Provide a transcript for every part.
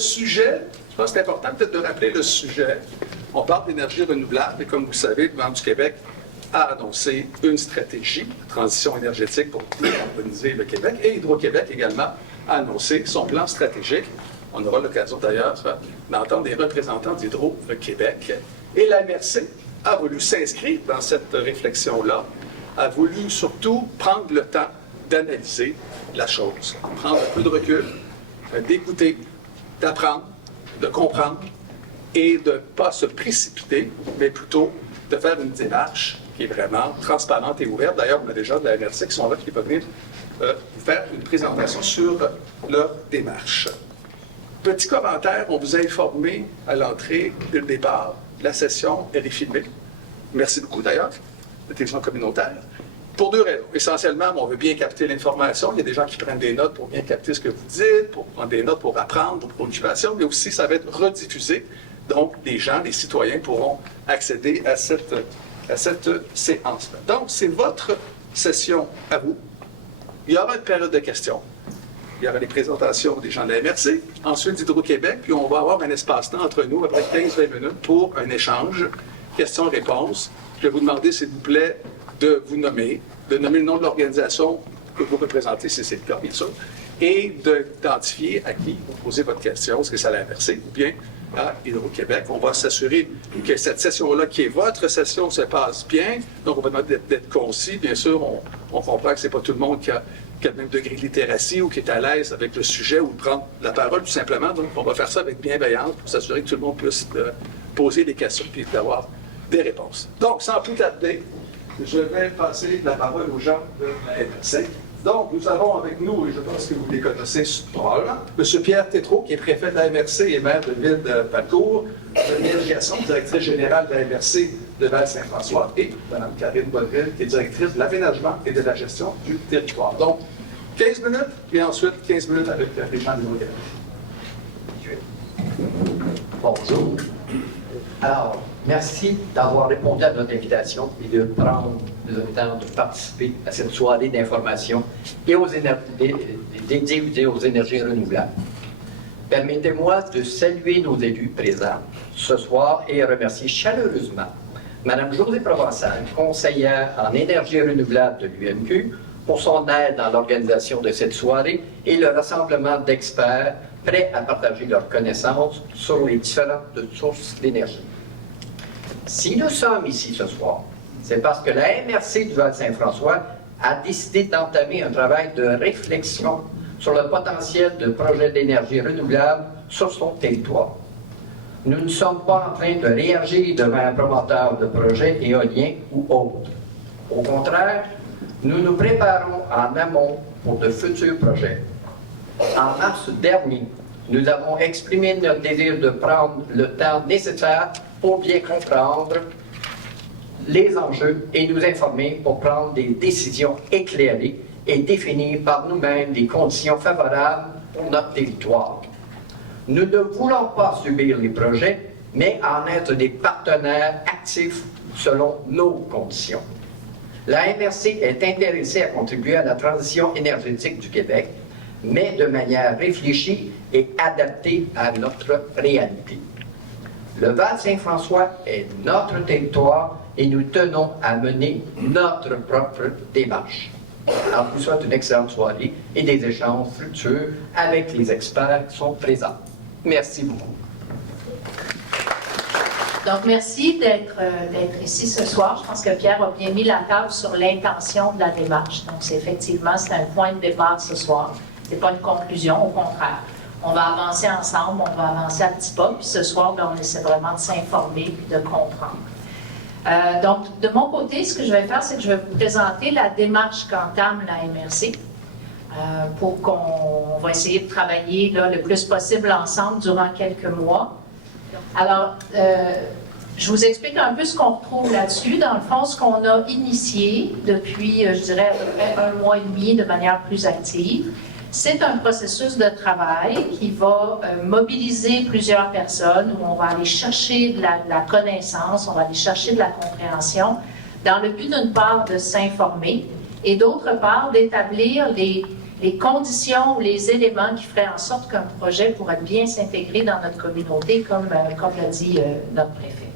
sujet, je pense que c'est important peut-être de rappeler le sujet. On parle d'énergie renouvelable et comme vous le savez, le gouvernement du Québec a annoncé une stratégie de transition énergétique pour décarbonisé le Québec et Hydro-Québec également a annoncé son plan stratégique. On aura l'occasion d'ailleurs d'entendre des représentants d'Hydro-Québec. Et la MRC a voulu s'inscrire dans cette réflexion-là, a voulu surtout prendre le temps d'analyser la chose, prendre un peu de recul, d'écouter, d'apprendre, de comprendre et de ne pas se précipiter, mais plutôt de faire une démarche qui est vraiment transparente et ouverte. D'ailleurs, on a des gens de la MRC qui sont là, qui peuvent venir faire une présentation sur leur démarche. Petit commentaire, on vous a informé à l'entrée, dès le départ, la session elle est filmée. Merci beaucoup d'ailleurs, la télévision communautaire. Pour deux raisons. Essentiellement, on veut bien capter l'information. Il y a des gens qui prennent des notes pour bien capter ce que vous dites, pour prendre des notes pour apprendre, pour motivation, mais aussi ça va être rediffusé. Donc, les gens, les citoyens pourront accéder à cette séance-là. Donc, c'est votre session à vous. Il y aura une période de questions. Il y aura les présentations des gens de la MRC, ensuite d'Hydro-Québec, puis on va avoir un espace-temps entre nous, à peu près 15-20 minutes, pour un échange, questions-réponses. Je vais vous demander, s'il vous plaît, de vous nommer, de nommer le nom de l'organisation que vous représentez, si c'est le cas, bien sûr, et d'identifier à qui vous posez votre question, est-ce que c'est à la MRC ou bien à Hydro-Québec. On va s'assurer que cette session-là, qui est votre session, se passe bien. Donc, on va demander d'être concis. Bien sûr, on comprend que ce n'est pas tout le monde qui a le même degré de littératie ou qui est à l'aise avec le sujet ou de prendre la parole, tout simplement. Donc, on va faire ça avec bienveillance pour s'assurer que tout le monde puisse poser des questions et d'avoir des réponses. Donc, sans plus tarder, je vais passer la parole aux gens de la MRC. Donc, nous avons avec nous, et je pense que vous les connaissez probablement, M. Pierre Tétrault, qui est préfet de la MRC et maire de ville de Valcourt, Geneviève Gasson, directrice générale de la MRC de Val-Saint-François, et Mme Karine Bonneville, qui est directrice de l'aménagement et de la gestion du territoire. Donc, 15 minutes, et ensuite 15 minutes avec les gens de l'organisation. Bonjour. Alors, merci d'avoir répondu à notre invitation et de prendre le temps de participer à cette soirée d'information et dédiée aux énergies renouvelables. Permettez-moi de saluer nos élus présents ce soir et remercier chaleureusement Mme Josée Provençal, conseillère en énergie renouvelable de l'UMQ, pour son aide dans l'organisation de cette soirée et le rassemblement d'experts prêts à partager leurs connaissances sur les différentes sources d'énergie. Si nous sommes ici ce soir, c'est parce que la MRC du Val-Saint-François a décidé d'entamer un travail de réflexion sur le potentiel de projets d'énergie renouvelable sur son territoire. Nous ne sommes pas en train de réagir devant un promoteur de projets éoliens ou autres. Au contraire, nous nous préparons en amont pour de futurs projets. En mars dernier, nous avons exprimé notre désir de prendre le temps nécessaire pour bien comprendre les enjeux et nous informer pour prendre des décisions éclairées et définir par nous-mêmes des conditions favorables pour notre territoire. Nous ne voulons pas subir les projets, mais en être des partenaires actifs selon nos conditions. La MRC est intéressée à contribuer à la transition énergétique du Québec, mais de manière réfléchie et adaptée à notre réalité. Le Val-Saint-François est notre territoire et nous tenons à mener notre propre démarche. Alors, je vous souhaite une excellente soirée et des échanges fructueux avec les experts qui sont présents. Merci beaucoup. Donc, merci d'être ici ce soir. Je pense que Pierre a bien mis la table sur l'intention de la démarche. Donc, c'est un point de départ ce soir. Ce n'est pas une conclusion, au contraire. On va avancer ensemble, on va avancer à petits pas, puis ce soir, on essaie vraiment de s'informer et de comprendre. Donc, de mon côté, ce que je vais faire, c'est que je vais vous présenter la démarche qu'entame la MRC pour qu'on va essayer de travailler là, le plus possible ensemble durant quelques mois. Alors, je vous explique un peu ce qu'on retrouve là-dessus. Dans le fond, ce qu'on a initié depuis, je dirais, à peu près 1 mois et demi de manière plus active, c'est un processus de travail qui va mobiliser plusieurs personnes, où on va aller chercher de la connaissance, on va aller chercher de la compréhension, dans le but d'une part de s'informer et d'autre part d'établir les conditions ou les éléments qui feraient en sorte qu'un projet pourrait bien s'intégrer dans notre communauté, comme l'a dit notre préfet.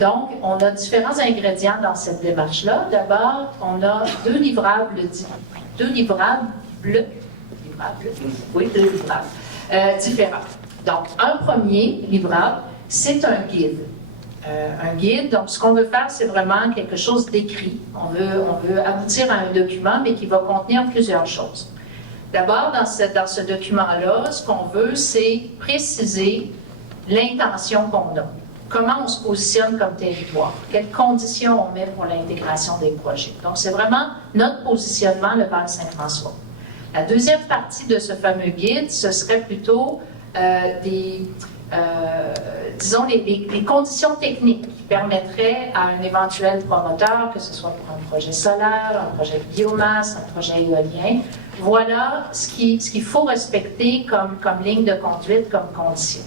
Donc, on a différents ingrédients dans cette démarche-là. D'abord, on a deux livrables différents. Donc, un premier livrable, c'est un guide. Un guide, donc ce qu'on veut faire, c'est vraiment quelque chose d'écrit. On veut aboutir à un document, mais qui va contenir plusieurs choses. D'abord, dans ce document-là, ce qu'on veut, c'est préciser l'intention qu'on a. Comment on se positionne comme territoire? Quelles conditions on met pour l'intégration des projets? Donc, c'est vraiment notre positionnement, le Val-Saint-François. La deuxième partie de ce fameux guide, ce serait plutôt disons, les conditions techniques qui permettraient à un éventuel promoteur, que ce soit pour un projet solaire, un projet de biomasse, un projet éolien, voilà ce qu'il faut respecter comme ligne de conduite, comme condition.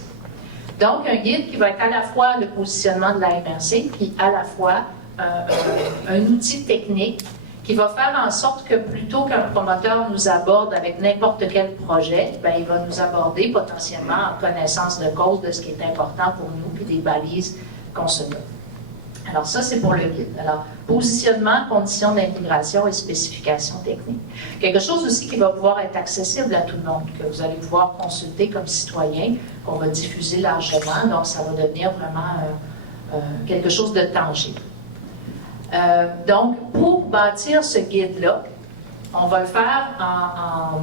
Donc, un guide qui va être à la fois le positionnement de la MRC, puis à la fois un outil technique qui va faire en sorte que plutôt qu'un promoteur nous aborde avec n'importe quel projet, bien, il va nous aborder potentiellement en connaissance de cause de ce qui est important pour nous, puis des balises qu'on se donne. Alors ça, c'est pour le guide. Alors, positionnement, conditions d'intégration et spécifications techniques. Quelque chose aussi qui va pouvoir être accessible à tout le monde, que vous allez pouvoir consulter comme citoyen, qu'on va diffuser largement, donc ça va devenir vraiment quelque chose de tangible. Donc, pour bâtir ce guide-là, on va le faire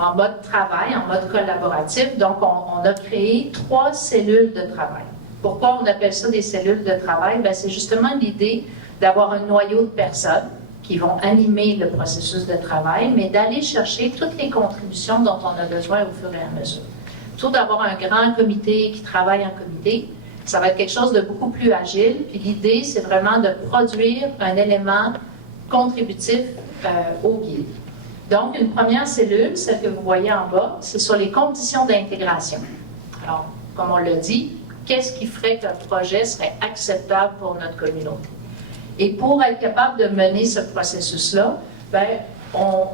en mode travail, en mode collaboratif. Donc, on a créé 3 cellules de travail. Pourquoi on appelle ça des cellules de travail? Bien, c'est justement l'idée d'avoir un noyau de personnes qui vont animer le processus de travail, mais d'aller chercher toutes les contributions dont on a besoin au fur et à mesure. Plutôt d'avoir un grand comité qui travaille en comité, ça va être quelque chose de beaucoup plus agile. Puis l'idée, c'est vraiment de produire un élément contributif au guide. Donc, une première cellule, celle que vous voyez en bas, c'est sur les conditions d'intégration. Alors, comme on l'a dit, qu'est-ce qui ferait qu'un projet serait acceptable pour notre communauté? Et pour être capable de mener ce processus-là, bien, on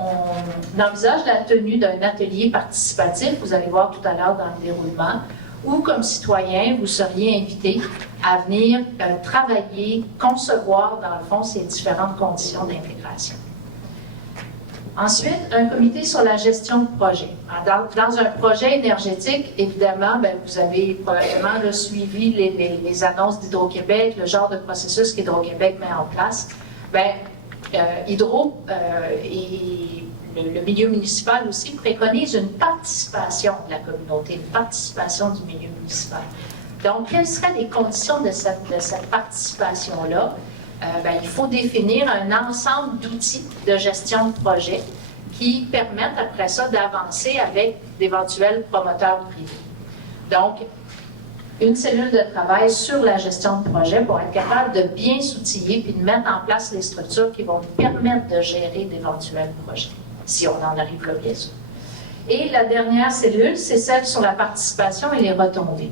envisage la tenue d'un atelier participatif, vous allez voir tout à l'heure dans le déroulement, où, comme citoyen, vous seriez invité à venir travailler, concevoir, dans le fond, ces différentes conditions d'intégration. Ensuite, un comité sur la gestion de projet. Dans un projet énergétique, évidemment, bien, vous avez probablement suivi les annonces d'Hydro-Québec, le genre de processus qu'Hydro-Québec met en place. Bien, Hydro et le milieu municipal aussi préconise une participation de la communauté, une participation du milieu municipal. Donc, quelles seraient les conditions de cette participation-là? Bien, il faut définir un ensemble d'outils de gestion de projet qui permettent après ça d'avancer avec d'éventuels promoteurs privés. Donc, une cellule de travail sur la gestion de projet pour être capable de bien s'outiller puis de mettre en place les structures qui vont nous permettre de gérer d'éventuels projets, si on en arrive là, bien sûr. Et la dernière cellule, c'est celle sur la participation et les retombées.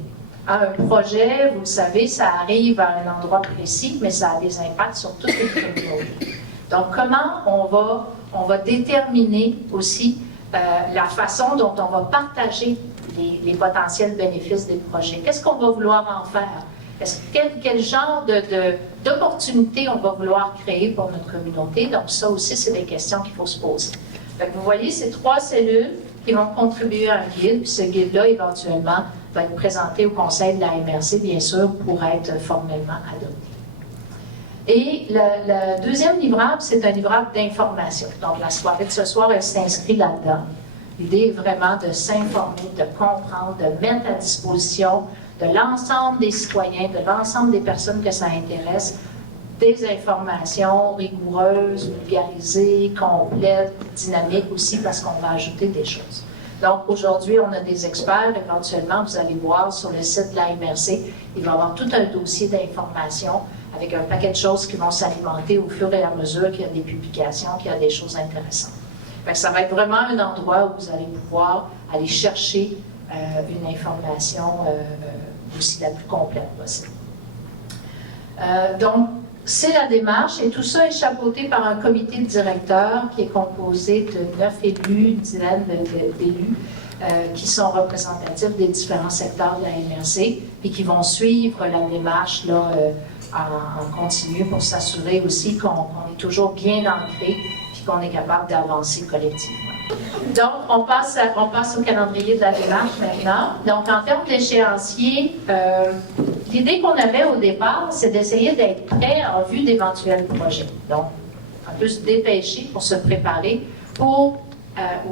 Un projet, vous le savez, ça arrive à un endroit précis, mais ça a des impacts sur toutes les communautés. Donc, comment on va déterminer aussi la façon dont on va partager les potentiels bénéfices des projets? Qu'est-ce qu'on va vouloir en faire? Quel genre d'opportunités on va vouloir créer pour notre communauté? Donc, ça aussi, c'est des questions qu'il faut se poser. Donc, vous voyez, ces 3 cellules qui vont contribuer à un guide, puis ce guide-là, éventuellement, va être présenté au conseil de la MRC, bien sûr, pour être formellement adopté. Et le deuxième livrable, c'est un livrable d'information. Donc, la soirée de ce soir, elle s'inscrit là-dedans. L'idée est vraiment de s'informer, de comprendre, de mettre à disposition de l'ensemble des citoyens, de l'ensemble des personnes que ça intéresse, des informations rigoureuses, vulgarisées, complètes, dynamiques aussi, parce qu'on va ajouter des choses. Donc, aujourd'hui, on a des experts. Éventuellement, vous allez voir sur le site de la MRC, il va y avoir tout un dossier d'informations avec un paquet de choses qui vont s'alimenter au fur et à mesure qu'il y a des publications, qu'il y a des choses intéressantes. Fait que ça va être vraiment un endroit où vous allez pouvoir aller chercher une information aussi la plus complète possible. Donc, c'est la démarche et tout ça est chapeauté par un comité de directeurs qui est composé de 9 élus, une dizaine d'élus qui sont représentatifs des différents secteurs de la MRC et qui vont suivre la démarche là, en continu pour s'assurer aussi qu'on est toujours bien ancré et qu'on est capable d'avancer collectivement. Donc, on passe au calendrier de la démarche maintenant. Donc, en termes d'échéancier, l'idée qu'on avait au départ, c'est d'essayer d'être prêt en vue d'éventuels projets. Donc, un peu se dépêcher pour se préparer, pour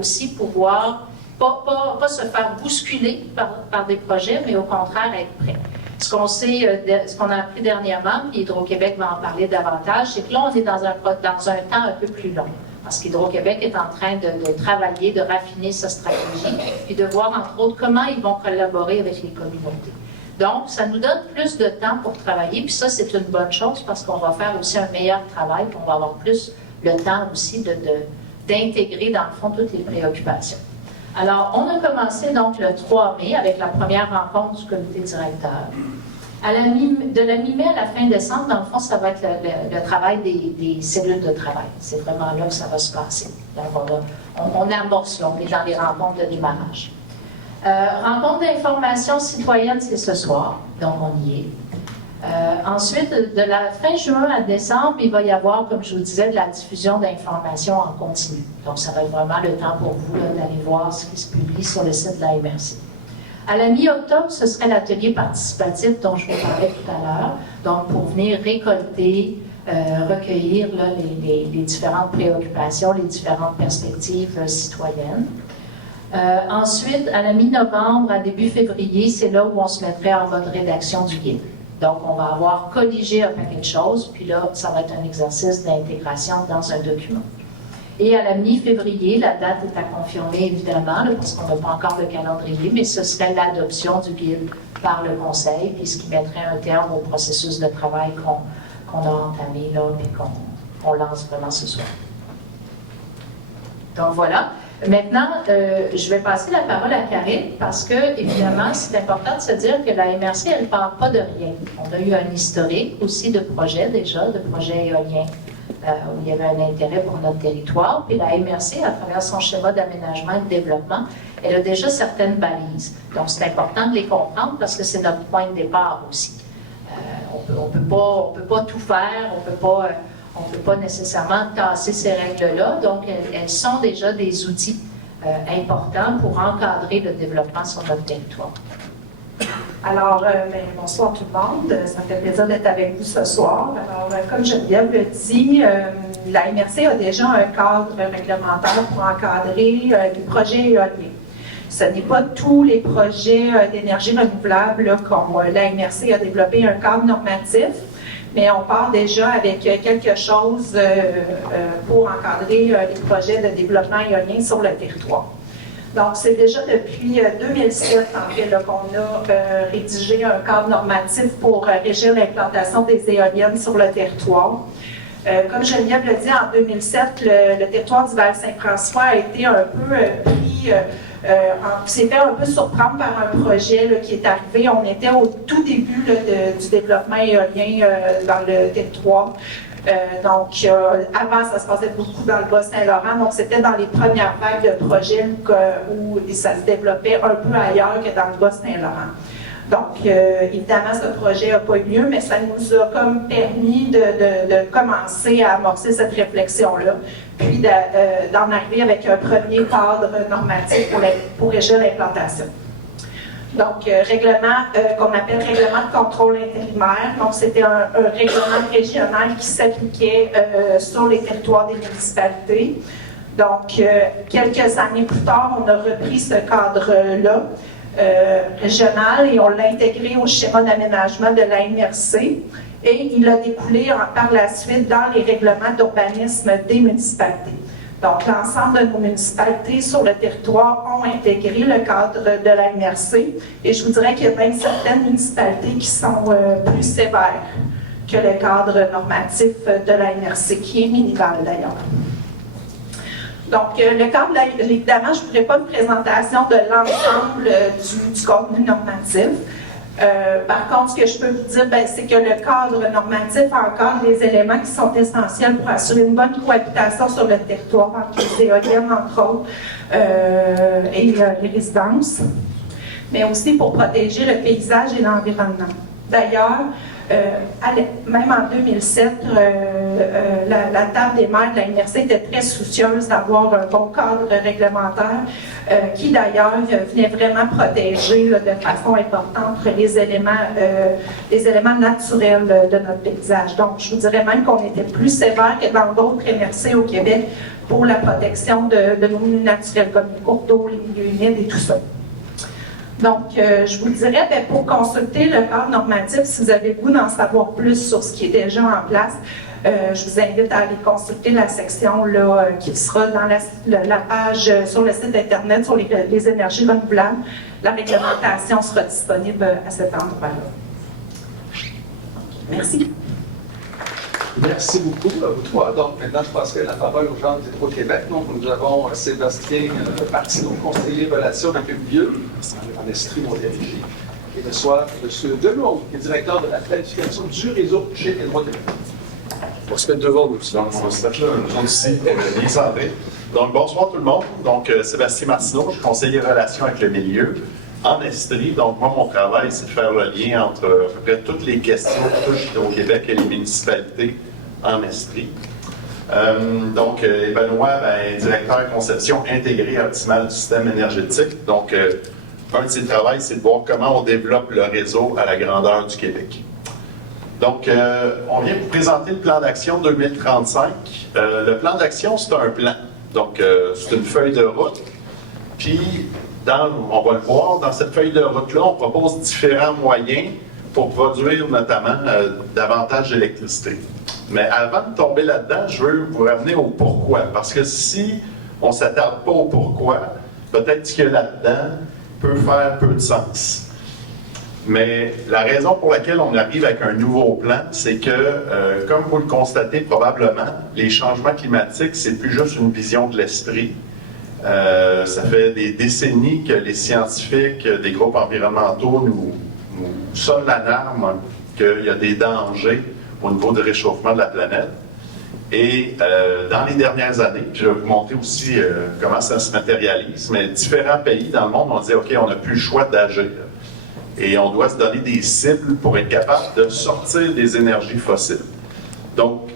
aussi pouvoir pas se faire bousculer par des projets, mais au contraire être prêt. Ce qu'on a appris dernièrement, puis Hydro-Québec va en parler davantage, c'est que là, on est dans un temps un peu plus long. Parce qu'Hydro-Québec est en train de travailler, de raffiner sa stratégie, puis de voir, entre autres, comment ils vont collaborer avec les communautés. Donc, ça nous donne plus de temps pour travailler, puis ça, c'est une bonne chose parce qu'on va faire aussi un meilleur travail, puis on va avoir plus le temps aussi d'intégrer, dans le fond, toutes les préoccupations. Alors, on a commencé donc le 3 mai avec la première rencontre du comité directeur. De la mi-mai à la fin décembre, dans le fond, ça va être le travail des cellules de travail. C'est vraiment là que ça va se passer. Donc, on amorce, là, on est dans les rencontres de démarrage. Rencontre d'information citoyenne, c'est ce soir, donc on y est. Ensuite, de la fin juin à décembre, il va y avoir, comme je vous disais, de la diffusion d'informations en continu. Donc, ça va être vraiment le temps pour vous d'aller voir ce qui se publie sur le site de la MRC. À la mi-octobre, ce serait l'atelier participatif dont je vous parlais tout à l'heure, donc pour venir récolter, recueillir là, les différentes préoccupations, les différentes perspectives citoyennes. Ensuite, à la mi-novembre, à début février, c'est là où on se mettrait en mode rédaction du guide. Donc, on va avoir colligé un paquet de choses, puis là, ça va être un exercice d'intégration dans un document. Et à la mi-février, la date est à confirmer évidemment, là, parce qu'on n'a pas encore de calendrier, mais ce serait l'adoption du guide par le Conseil, puis ce qui mettrait un terme au processus de travail qu'on a entamé là, puis qu'on lance vraiment ce soir. Donc voilà. Maintenant, je vais passer la parole à Karine parce que, évidemment, c'est important de se dire que la MRC, elle ne part pas de rien. On a eu un historique aussi de projets déjà, de projets éoliens où il y avait un intérêt pour notre territoire. Puis la MRC, à travers son schéma d'aménagement et de développement, elle a déjà certaines balises. Donc, c'est important de les comprendre parce que c'est notre point de départ aussi. On peut pas tout faire, on ne peut pas nécessairement tasser ces règles-là, donc elles sont déjà des outils importants pour encadrer le développement sur notre territoire. Alors, bonsoir tout le monde. Ça me fait plaisir d'être avec vous ce soir. Alors, comme Geneviève le dit, la MRC a déjà un cadre réglementaire pour encadrer les projets éoliens. Ce n'est pas tous les projets d'énergie renouvelable là, comme la MRC a développé un cadre normatif, mais on part déjà avec quelque chose pour encadrer les projets de développement éolien sur le territoire. Donc, c'est déjà depuis 2007, en fait, qu'on a rédigé un cadre normatif pour régir l'implantation des éoliennes sur le territoire. Comme Geneviève l'a dit, en 2007, le territoire du Val-Saint-François a été un peu pris, s'est fait un peu surprendre par un projet là, qui est arrivé. On était au tout début là, du développement éolien dans le territoire. Donc, avant, ça se passait beaucoup dans le Bas-Saint-Laurent. Donc, c'était dans les premières vagues de projets où ça se développait un peu ailleurs que dans le Bas-Saint-Laurent. Donc, évidemment, ce projet n'a pas eu lieu, mais ça nous a comme permis de commencer à amorcer cette réflexion-là, puis d'en arriver avec un premier cadre normatif pour régir l'implantation. Donc, règlement qu'on appelle règlement de contrôle intérimaire. Donc, c'était un règlement régional qui s'appliquait sur les territoires des municipalités. Donc, quelques années plus tard, on a repris ce cadre-là régional et on l'a intégré au schéma d'aménagement de la MRC. Et il a découlé par la suite dans les règlements d'urbanisme des municipalités. Donc, l'ensemble de nos municipalités sur le territoire ont intégré le cadre de la MRC et je vous dirais qu'il y a même certaines municipalités qui sont plus sévères que le cadre normatif de la MRC, qui est minimal d'ailleurs. Donc, le cadre, évidemment, je ne ferai pas une présentation de l'ensemble du contenu normatif. Par contre, ce que je peux vous dire, c'est que le cadre normatif encadre les éléments qui sont essentiels pour assurer une bonne cohabitation sur le territoire entre les éoliennes, entre autres, et les résidences, mais aussi pour protéger le paysage et l'environnement. D'ailleurs, même en 2007, la table des maires de la MRC était très soucieuse d'avoir un bon cadre réglementaire qui d'ailleurs venait vraiment protéger de façon importante les éléments naturels de notre paysage. Donc, je vous dirais même qu'on était plus sévère que dans d'autres MRC au Québec pour la protection de nos milieux naturels comme les cours d'eau, les milieux humides et tout ça. Donc, je vous dirais, pour consulter le cadre normatif, si vous avez le goût d'en savoir plus sur ce qui est déjà en place, je vous invite à aller consulter la section là, qui sera dans la page sur le site Internet sur les énergies renouvelables. La réglementation sera disponible à cet endroit-là. Merci. Merci beaucoup à vous trois. Donc, maintenant, je passerai la parole aux gens d'Hydro-Québec. Donc, nous avons Sébastien Martineau, conseiller relations avec le milieu, en Estrie, Montérégie. Et le soir, M. Delhomme, qui est directeur de la planification du réseau chez Hydro-Québec. On se met devant nous. Donc, bonsoir tout le monde. Donc, Sébastien Martineau, je suis conseiller relations avec le milieu en Estrie. Donc, moi, mon travail, c'est de faire le lien entre à peu près toutes les questions qui touchent au Québec et les municipalités en Estrie. Benoît, directeur conception intégrée et optimale du système énergétique. Donc, un de ses travaux, c'est de voir comment on développe le réseau à la grandeur du Québec. Donc, on vient vous présenter le plan d'action 2035. Le plan d'action, c'est un plan. Donc, c'est une feuille de route. Puis, on va le voir, dans cette feuille de route-là, on propose différents moyens pour produire notamment davantage d'électricité. Mais avant de tomber là-dedans, je veux vous ramener au pourquoi. Parce que si on ne s'attarde pas au pourquoi, peut-être ce qu'il y a là-dedans peut faire peu de sens. Mais la raison pour laquelle on arrive avec un nouveau plan, c'est que, comme vous le constatez probablement, les changements climatiques, c'est plus juste une vision de l'esprit. Ça fait des décennies que les scientifiques des groupes environnementaux nous sonnent l'alarme qu'il y a des dangers au niveau du réchauffement de la planète. Et dans les dernières années, je vais vous montrer aussi comment ça se matérialise, mais différents pays dans le monde ont dit « OK, on n'a plus le choix d'agir ». Et on doit se donner des cibles pour être capable de sortir des énergies fossiles. Donc,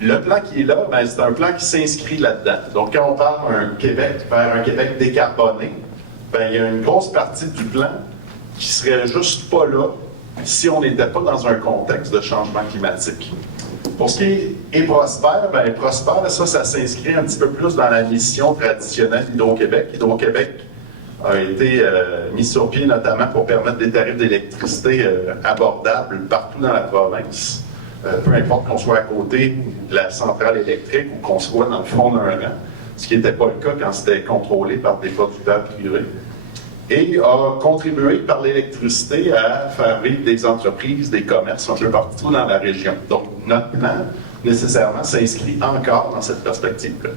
le plan qui est là, c'est un plan qui s'inscrit là-dedans. Donc, quand on parle vers un Québec décarboné, il y a une grosse partie du plan qui serait juste pas là si on n'était pas dans un contexte de changement climatique. Pour ce qui est Prospère, Prospère, ça s'inscrit un petit peu plus dans la mission traditionnelle d'Hydro-Québec. Hydro-Québec a été mis sur pied notamment pour permettre des tarifs d'électricité abordables partout dans la province. Peu importe qu'on soit à côté de la centrale électrique ou qu'on soit dans le fond d'un rang, ce qui n'était pas le cas quand c'était contrôlé par des producteurs privés, et a contribué par l'électricité à faire vivre des entreprises, des commerces un peu partout dans la région. Donc, notre plan, nécessairement, s'inscrit encore dans cette perspective-là.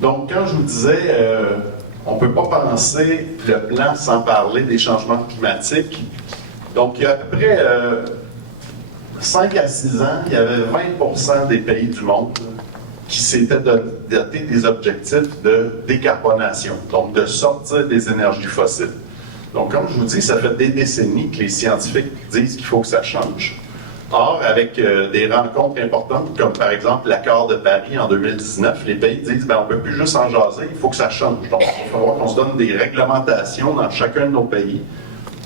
Donc, quand je vous disais, on ne peut pas penser le plan sans parler des changements climatiques. Donc, il y a à peu près 5 à 6 ans, il y avait 20% des pays du monde qui s'étaient dotés des objectifs de décarbonation, donc de sortir des énergies fossiles. Donc, comme je vous dis, ça fait des décennies que les scientifiques disent qu'il faut que ça change. Or, avec des rencontres importantes, comme par exemple l'accord de Paris en 2019, les pays disent on ne peut plus juste en jaser, il faut que ça change. Donc, il va falloir qu'on se donne des réglementations dans chacun de nos pays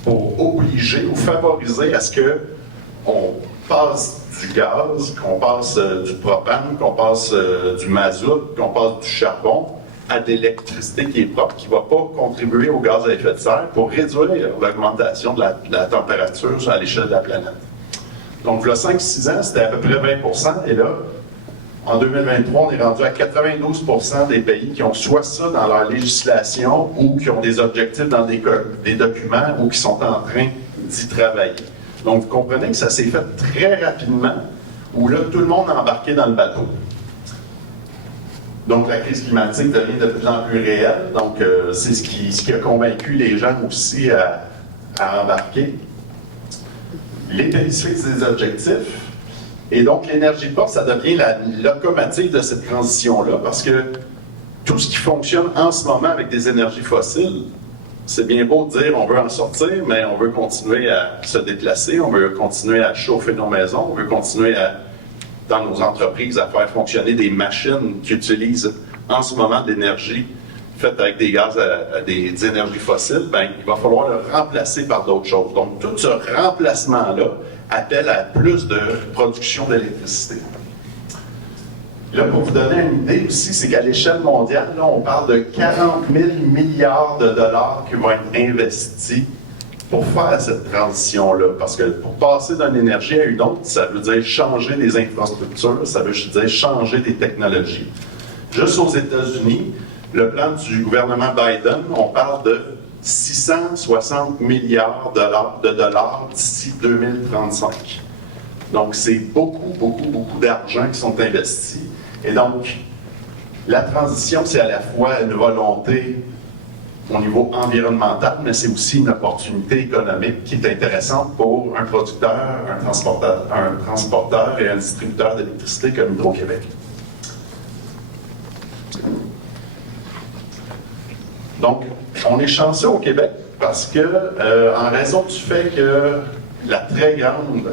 pour obliger ou favoriser à ce qu'on passe du gaz, qu'on passe du propane, qu'on passe du mazout, qu'on passe du charbon à de l'électricité qui est propre, qui ne va pas contribuer au gaz à effet de serre pour réduire l'augmentation de la température à l'échelle de la planète. Donc, il y a 5-6 ans, c'était à peu près 20%, et là, en 2023, on est rendu à 92% des pays qui ont soit ça dans leur législation ou qui ont des objectifs dans des documents ou qui sont en train d'y travailler. Donc, vous comprenez que ça s'est fait très rapidement, où là, tout le monde a embarqué dans le bateau. Donc, la crise climatique devient de plus en plus réelle. Donc, c'est ce qui a convaincu les gens aussi à embarquer. Les pays fixent des objectifs. Et donc, l'énergie propre, ça devient la locomotive de cette transition-là, parce que tout ce qui fonctionne en ce moment avec des énergies fossiles, c'est bien beau de dire on veut en sortir, mais on veut continuer à se déplacer, on veut continuer à chauffer nos maisons, on veut continuer dans nos entreprises à faire fonctionner des machines qui utilisent en ce moment de l'énergie faite avec des gaz, des énergies fossiles. Bien, il va falloir le remplacer par d'autres choses. Donc, tout ce remplacement-là appelle à plus de production d'électricité. Là, pour vous donner une idée aussi, c'est qu'à l'échelle mondiale, là, on parle de 40 000 milliards de dollars qui vont être investis pour faire cette transition-là. Parce que pour passer d'une énergie à une autre, ça veut dire changer des infrastructures, ça veut dire changer des technologies. Juste aux États-Unis, le plan du gouvernement Biden, on parle de 660 milliards de dollars d'ici 2035. Donc, c'est beaucoup d'argent qui sont investis. Et donc, la transition, c'est à la fois une volonté au niveau environnemental, mais c'est aussi une opportunité économique qui est intéressante pour un producteur, un transporteur et un distributeur d'électricité comme Hydro-Québec. Donc, on est chanceux au Québec parce que, en raison du fait que la très grande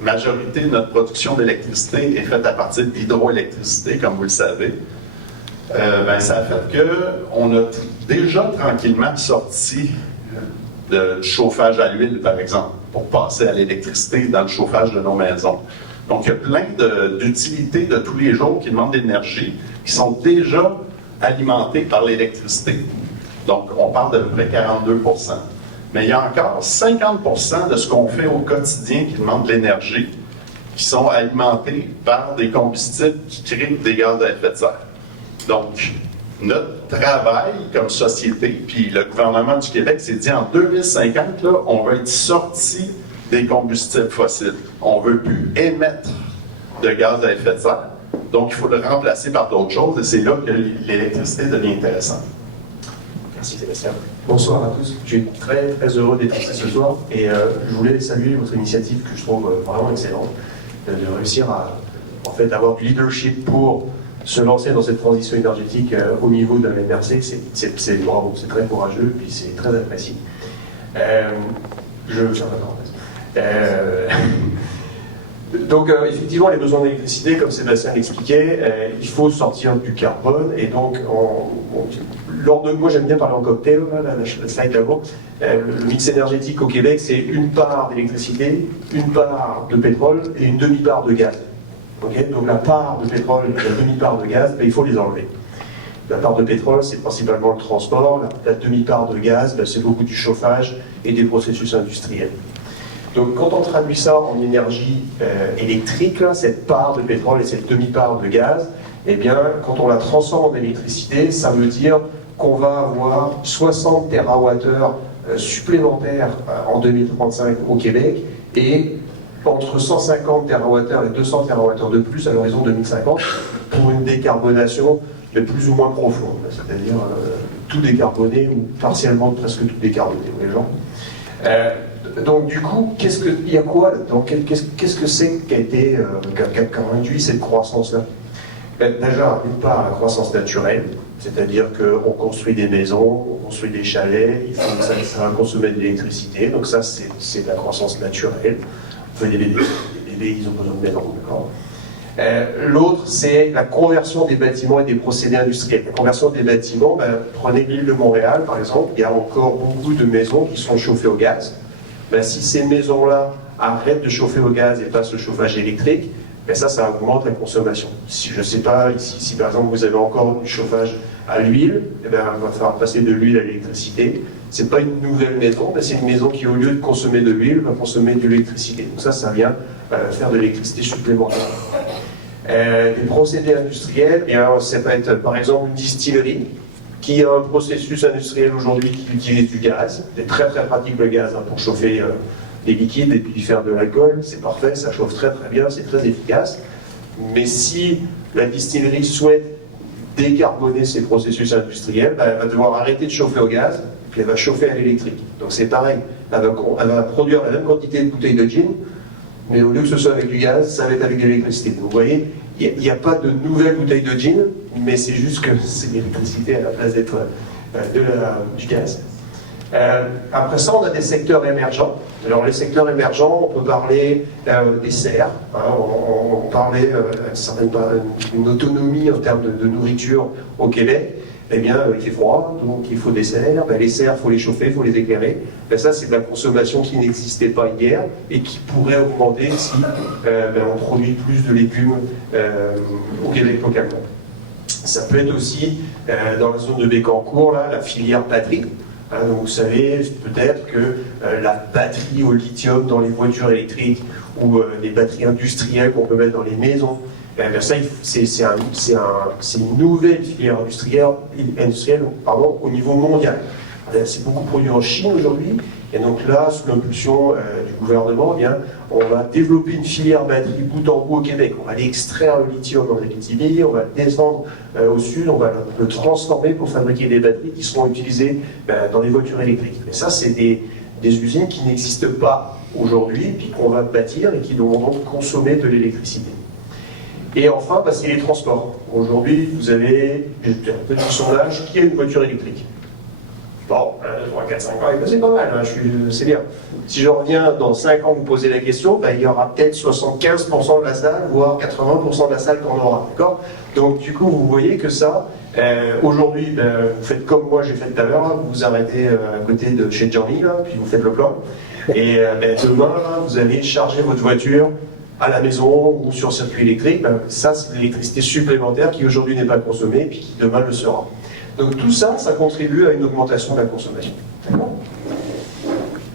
majorité de notre production d'électricité est faite à partir d'hydroélectricité, comme vous le savez, ben, ça a fait qu'on a déjà tranquillement sorti du chauffage à l'huile, par exemple, pour passer à l'électricité dans le chauffage de nos maisons. Donc, il y a plein d'utilités de tous les jours qui demandent de l'énergie, qui sont déjà alimentées par l'électricité. Donc, on parle d'à peu près 42 %. Mais il y a encore 50 % de ce qu'on fait au quotidien qui demande de l'énergie, qui sont alimentés par des combustibles qui créent des gaz à effet de serre. Donc, notre travail comme société, puis le gouvernement du Québec s'est dit en 2050, là, on va être sorti des combustibles fossiles. On ne veut plus émettre de gaz à effet de serre. Donc, il faut le remplacer par d'autres choses et c'est là que l'électricité devient intéressante. Merci Sébastien. Bonsoir à tous. Je suis très heureux d'être ici ce soir et je voulais saluer votre initiative que je trouve vraiment excellente de réussir à en fait, avoir du leadership pour se lancer dans cette transition énergétique au niveau de la MRC. C'est bravo, c'est très courageux puis c'est très apprécié. Je ferme la parenthèse. Donc, effectivement, les besoins d'électricité, comme Sébastien l'expliquait, il faut sortir du carbone. Et donc, moi, j'aime bien parler en cocktail, là, la slide d'avant. Le mix énergétique au Québec, c'est une part d'électricité, une part de pétrole et une demi-part de gaz. Okay, donc, la part de pétrole et la demi-part de gaz, ben, il faut les enlever. La part de pétrole, c'est principalement le transport. La demi-part de gaz, ben, c'est beaucoup du chauffage et des processus industriels. Donc, quand on traduit ça en énergie électrique, là, cette part de pétrole et cette demi-part de gaz, eh bien, quand on la transforme en électricité, ça veut dire qu'on va avoir 60 TWh supplémentaires en 2035 au Québec et entre 150 TWh et 200 TWh de plus à l'horizon 2050 pour une décarbonation de plus ou moins profonde, c'est-à-dire tout décarboné ou partiellement presque tout décarboné, les gens. Donc du coup, il y a quoi là-dedans? Qu'est-ce que c'est qui a induit cette croissance-là? Déjà, d'une part, la croissance naturelle, c'est-à-dire qu'on construit des maisons, on construit des chalets, ça va consommer de l'électricité, donc ça c'est de la croissance naturelle. On fait des bébés, ils ont besoin de maisons, d'accord? L'autre, c'est la conversion des bâtiments et des procédés industriels. La conversion des bâtiments, prenez l'île de Montréal par exemple, il y a encore beaucoup de maisons qui sont chauffées au gaz. Si ces maisons-là arrêtent de chauffer au gaz et passent au chauffage électrique, ça augmente la consommation. Si je ne sais pas, si par exemple vous avez encore du chauffage à l'huile, il va falloir passer de l'huile à l'électricité. Ce n'est pas une nouvelle maison, mais c'est une maison qui, au lieu de consommer de l'huile, va consommer de l'électricité. Donc ça vient faire de l'électricité supplémentaire. Des procédés industriels, ça peut être par exemple une distillerie qui a un processus industriel aujourd'hui qui utilise du gaz. C'est très pratique le gaz pour chauffer des liquides et puis faire de l'alcool. C'est parfait, ça chauffe très bien, c'est très efficace. Mais si la distillerie souhaite décarboner ses processus industriels, ben, elle va devoir arrêter de chauffer au gaz, puis elle va chauffer à l'électrique. Donc c'est pareil, elle va produire la même quantité de bouteilles de gin, mais au lieu que ce soit avec du gaz, ça va être avec de l'électricité. Donc vous voyez, il n'y a pas de nouvelles bouteilles de gin, mais c'est juste que c'est l'électricité à la place d'être du gaz. Après ça, on a des secteurs émergents. Alors les secteurs émergents, on peut parler des serres, hein, on parlait d'une autonomie en termes de nourriture au Québec. Eh bien, il fait froid, donc il faut des serres. Ben, les serres, il faut les chauffer, il faut les éclairer. Ben, ça, c'est de la consommation qui n'existait pas hier et qui pourrait augmenter si on produit plus de légumes au Québec localement. Ça peut être aussi, dans la zone de Bécancour, là, la filière batterie. Hein, donc vous savez peut-être que la batterie au lithium dans les voitures électriques ou les batteries industrielles qu'on peut mettre dans les maisons, ça, c'est une nouvelle filière industrielle au niveau mondial. C'est beaucoup produit en Chine aujourd'hui, et donc là, sous l'impulsion du gouvernement, eh bien, on va développer une filière batterie bout en bout au Québec. On va aller extraire le lithium dans les PTB, on va le descendre au sud, on va le transformer pour fabriquer des batteries qui seront utilisées dans les voitures électriques. Mais ça, c'est des usines qui n'existent pas aujourd'hui, puis qu'on va bâtir et qui vont donc consommer de l'électricité. Et enfin, c'est les transports. Aujourd'hui, vous avez un petit sondage, qui a une voiture électrique? Bon, 3, 4, 5 ans, c'est pas mal, hein, c'est bien. Si je reviens dans 5 ans, vous posez la question, il y aura peut-être 75% de la salle, voire 80% de la salle qu'on aura, d'accord? Donc du coup, vous voyez que ça, aujourd'hui, vous faites comme moi j'ai fait tout à l'heure, vous vous arrêtez à côté de chez Johnny, là, puis vous faites le plan. Et demain, là, vous allez charger votre voiture à la maison ou sur circuit électrique. Ça, c'est de l'électricité supplémentaire qui aujourd'hui n'est pas consommée, puis qui demain le sera. Donc tout ça, ça contribue à une augmentation de la consommation. D'accord?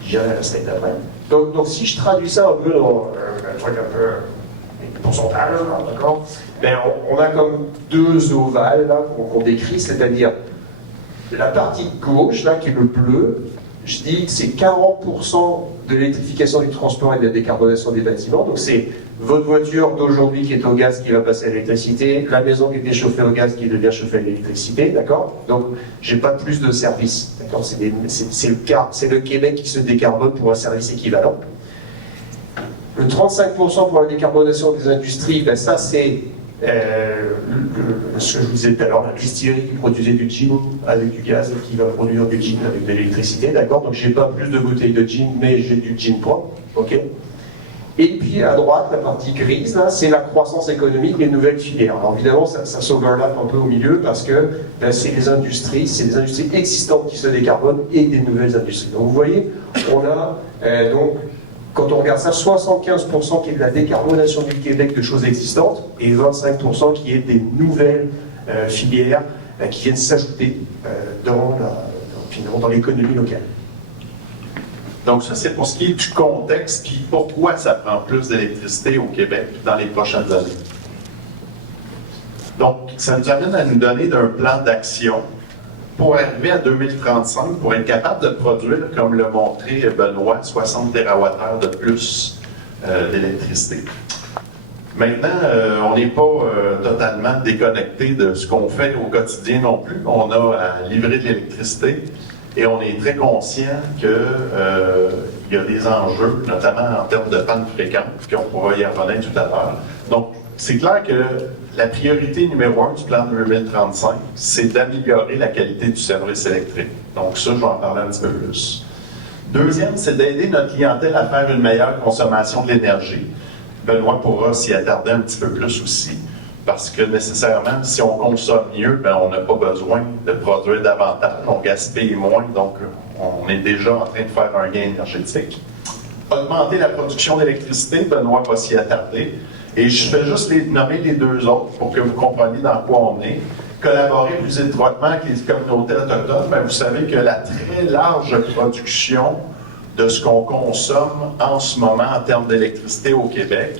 J'irai à la slide d'après. Donc si je traduis ça un peu dans un truc un peu pourcentage, d'accord, on a comme deux ovales là qu'on décrit, c'est-à-dire la partie gauche là qui est le bleu, je dis que c'est 40% de l'électrification du transport et de la décarbonation des bâtiments. Donc c'est votre voiture d'aujourd'hui qui est au gaz qui va passer à l'électricité, la maison qui était chauffée au gaz qui devient chauffée à l'électricité, d'accord? Donc j'ai pas plus de services, d'accord? C'est le Québec qui se décarbone pour un service équivalent. Le 35% pour la décarbonation des industries, ça c'est ce que je vous disais tout à l'heure, la distillerie qui produisait du gin avec du gaz et qui va produire du gin avec de l'électricité, d'accord? Donc j'ai pas plus de bouteilles de gin, mais j'ai du gin propre, ok? Et puis à droite, la partie grise, là, c'est la croissance économique des nouvelles filières. Alors évidemment, ça s'overlappe un peu au milieu parce que c'est des industries existantes qui se décarbonent et des nouvelles industries. Donc vous voyez, on a donc, quand on regarde ça, 75% qui est de la décarbonation du Québec de choses existantes et 25% qui est des nouvelles filières qui viennent s'ajouter dans l'économie locale. Donc ça, c'est pour ce qui est du contexte, puis pourquoi ça prend plus d'électricité au Québec dans les prochaines années. Donc, ça nous amène à nous donner d'un plan d'action pour arriver à 2035, pour être capable de produire, comme l'a montré Benoît, 60 TWh de plus d'électricité. Maintenant, on n'est pas totalement déconnecté de ce qu'on fait au quotidien non plus. On a à livrer de l'électricité et on est très conscient qu'il y a des enjeux, notamment en termes de panne fréquente, puis on pourra y revenir tout à l'heure. Donc, c'est clair que la priorité numéro 1 du plan 2035, c'est d'améliorer la qualité du service électrique. Donc ça, je vais en parler un petit peu plus. Deuxième, c'est d'aider notre clientèle à faire une meilleure consommation de l'énergie. Benoît pourra s'y attarder un petit peu plus aussi, parce que nécessairement, si on consomme mieux, on n'a pas besoin de produire davantage, on gaspille moins, donc on est déjà en train de faire un gain énergétique. Augmenter la production d'électricité, Benoît va s'y attarder. Et je vais juste nommer les deux autres pour que vous compreniez dans quoi on est. Collaborer plus étroitement avec les communautés autochtones, vous savez que la très large production de ce qu'on consomme en ce moment en termes d'électricité au Québec,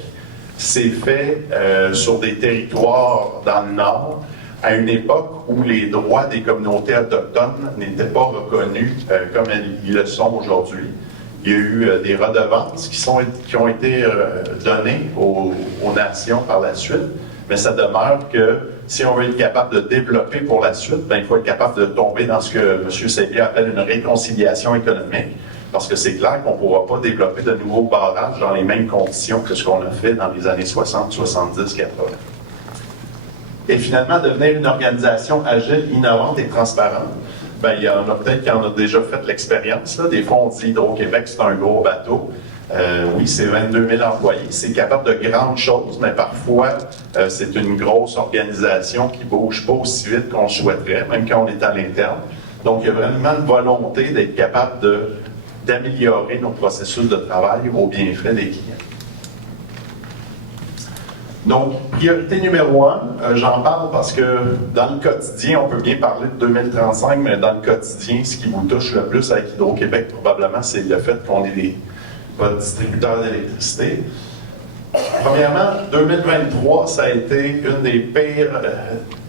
c'est fait sur des territoires dans le Nord, à une époque où les droits des communautés autochtones n'étaient pas reconnus comme ils le sont aujourd'hui. Il y a eu des redevances qui ont été données aux nations par la suite, mais ça demeure que si on veut être capable de développer pour la suite, ben, il faut être capable de tomber dans ce que M. Séguier appelle une réconciliation économique, parce que c'est clair qu'on ne pourra pas développer de nouveaux barrages dans les mêmes conditions que ce qu'on a fait dans les années 60, 70, 80. Et finalement, devenir une organisation agile, innovante et transparente, ben, il y en a peut-être qui en ont déjà fait l'expérience. Des fois, on dit Hydro-Québec, c'est un gros bateau. Oui, c'est 22 000 employés. C'est capable de grandes choses, mais parfois, c'est une grosse organisation qui ne bouge pas aussi vite qu'on le souhaiterait, même quand on est à l'interne. Donc, il y a vraiment une volonté d'être capable d'améliorer nos processus de travail au bienfait des clients. Donc, priorité numéro 1, j'en parle parce que dans le quotidien, on peut bien parler de 2035, mais dans le quotidien, ce qui vous touche le plus avec Hydro-Québec, probablement, c'est le fait qu'on est votre distributeur d'électricité. Premièrement, 2023, ça a été une des pires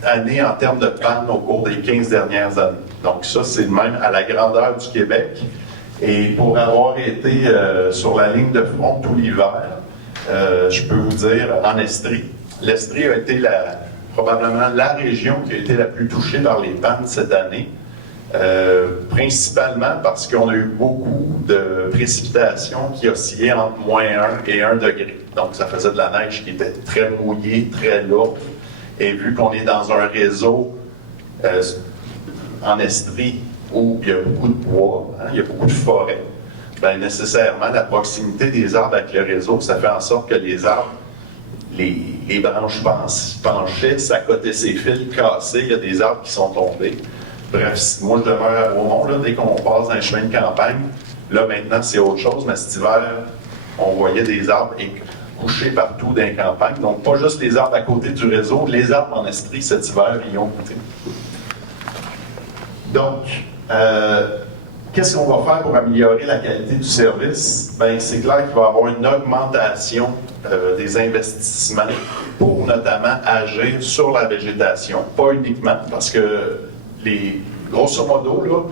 années en termes de panne au cours des 15 dernières années. Donc ça, c'est le même à la grandeur du Québec. Et pour avoir été sur la ligne de front tout l'hiver, je peux vous dire, en Estrie, l'Estrie a été probablement la région qui a été la plus touchée par les pannes cette année. Principalement parce qu'on a eu beaucoup de précipitations qui oscillaient entre -1 et 1 degré. Donc, ça faisait de la neige qui était très mouillée, très lourde. Et vu qu'on est dans un réseau en Estrie où il y a beaucoup de bois, il y a beaucoup de forêts, bien, nécessairement, la proximité des arbres avec le réseau, ça fait en sorte que les arbres, les branches penchaient, ça cotait ses fils cassés, il y a des arbres qui sont tombés. Bref, moi je demeure à Beaumont, là, dès qu'on passe dans un chemin de campagne, là maintenant c'est autre chose, mais cet hiver, on voyait des arbres couchés partout dans les campagnes, donc pas juste les arbres à côté du réseau, les arbres en Estrie cet hiver, ils ont coûté. Donc, qu'est-ce qu'on va faire pour améliorer la qualité du service? Bien, c'est clair qu'il va y avoir une augmentation des investissements pour notamment agir sur la végétation, pas uniquement, parce que grosso modo, là,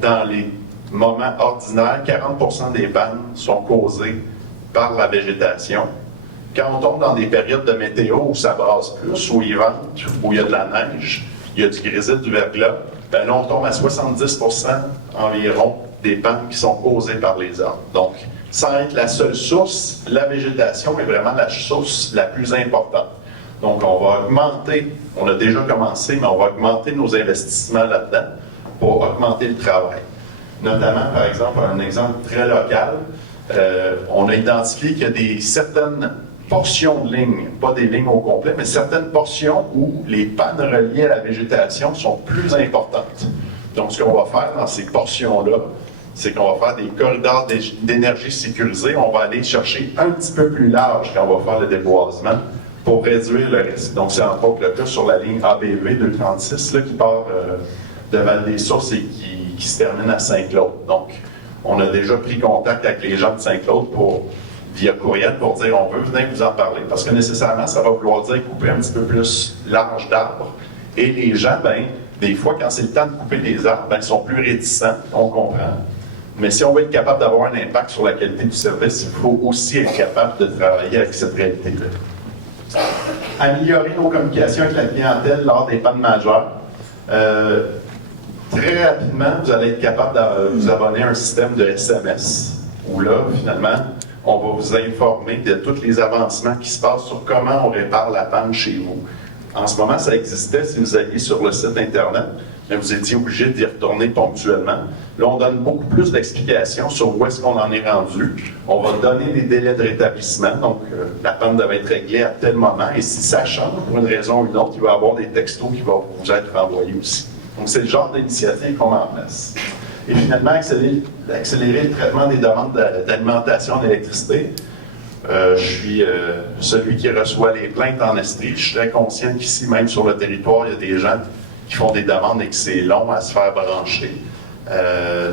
dans les moments ordinaires, 40% des pannes sont causées par la végétation. Quand on tombe dans des périodes de météo où ça brasse plus, où il vente, où il y a de la neige, il y a du grésil, du verglas, ben là, on tombe à 70% environ des pannes qui sont causées par les arbres. Donc, sans être la seule source, la végétation est vraiment la source la plus importante. Donc, on va augmenter, on a déjà commencé, mais on va augmenter nos investissements là-dedans pour augmenter le travail. Notamment, par exemple, un exemple très local, on a identifié qu'il y a certaines portions de lignes, pas des lignes au complet, mais certaines portions où les pannes reliées à la végétation sont plus importantes. Donc, ce qu'on va faire dans ces portions-là, c'est qu'on va faire des corridors d'énergie sécurisés. On va aller chercher un petit peu plus large quand on va faire le déboisement pour réduire le risque. Donc, c'est entre autres le cas sur la ligne ABV 236 là, qui part de Val-des-Sources et qui se termine à Saint-Claude. Donc, on a déjà pris contact avec les gens de Saint-Claude via courriel pour dire on veut venir vous en parler. Parce que nécessairement, ça va vouloir dire couper un petit peu plus large d'arbres. Et les gens, ben, des fois, quand c'est le temps de couper les arbres, ben, ils sont plus réticents, on comprend. Mais si on veut être capable d'avoir un impact sur la qualité du service, il faut aussi être capable de travailler avec cette réalité-là. Améliorer nos communications avec la clientèle lors des pannes majeures. Très rapidement, vous allez être capable de vous abonner à un système de SMS où là, finalement, on va vous informer de tous les avancements qui se passent sur comment on répare la panne chez vous. En ce moment, ça existait si vous alliez sur le site Internet, mais vous étiez obligé d'y retourner ponctuellement. Là, on donne beaucoup plus d'explications sur où est-ce qu'on en est rendu. On va donner des délais de rétablissement, donc la panne devait être réglée à tel moment, et si ça change pour une raison ou une autre, il va y avoir des textos qui vont vous être renvoyés aussi. Donc, c'est le genre d'initiative qu'on met en place. Et finalement, accélérer le traitement des demandes d'alimentation d'électricité. Je suis celui qui reçoit les plaintes en Estrie. Je suis très conscient qu'ici, même sur le territoire, il y a des gens qui font des demandes et que c'est long à se faire brancher.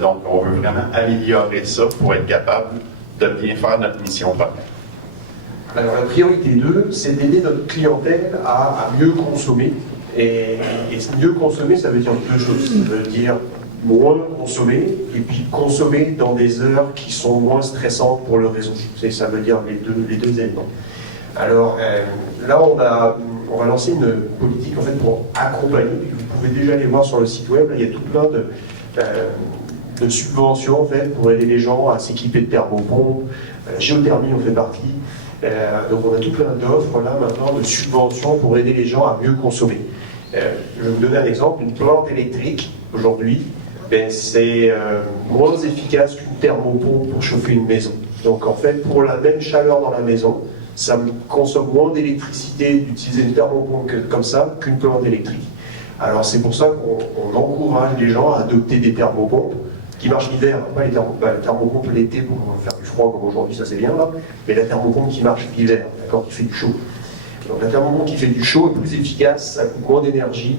Donc, on veut vraiment améliorer ça pour être capable de bien faire notre mission première. Alors, la priorité 2, c'est d'aider notre clientèle à mieux consommer. Et mieux consommer, ça veut dire deux choses. Ça veut dire moins consommer, et puis consommer dans des heures qui sont moins stressantes pour le réseau. Ça veut dire les deux éléments. Alors là, on va lancer une politique en fait pour accompagner. Vous pouvez déjà aller voir sur le site web. Là, il y a tout plein de subventions en fait pour aider les gens à s'équiper de thermopompes. La géothermie en fait partie. Donc on a tout plein d'offres là maintenant de subventions pour aider les gens à mieux consommer. Je vais vous donner un exemple. Une plante électrique aujourd'hui, ben, c'est moins efficace qu'une thermopompe pour chauffer une maison. Donc en fait, pour la même chaleur dans la maison, ça consomme moins d'électricité d'utiliser une thermopompe comme ça qu'une plante électrique. Alors c'est pour ça qu'on encourage les gens à adopter des thermopompes qui marchent l'hiver, pas les thermopompes l'été pour faire du froid comme aujourd'hui, ça c'est bien là, mais la thermopompe qui marche l'hiver, d'accord, qui fait du chaud. Donc la thermopompe qui fait du chaud est plus efficace, ça coûte moins d'énergie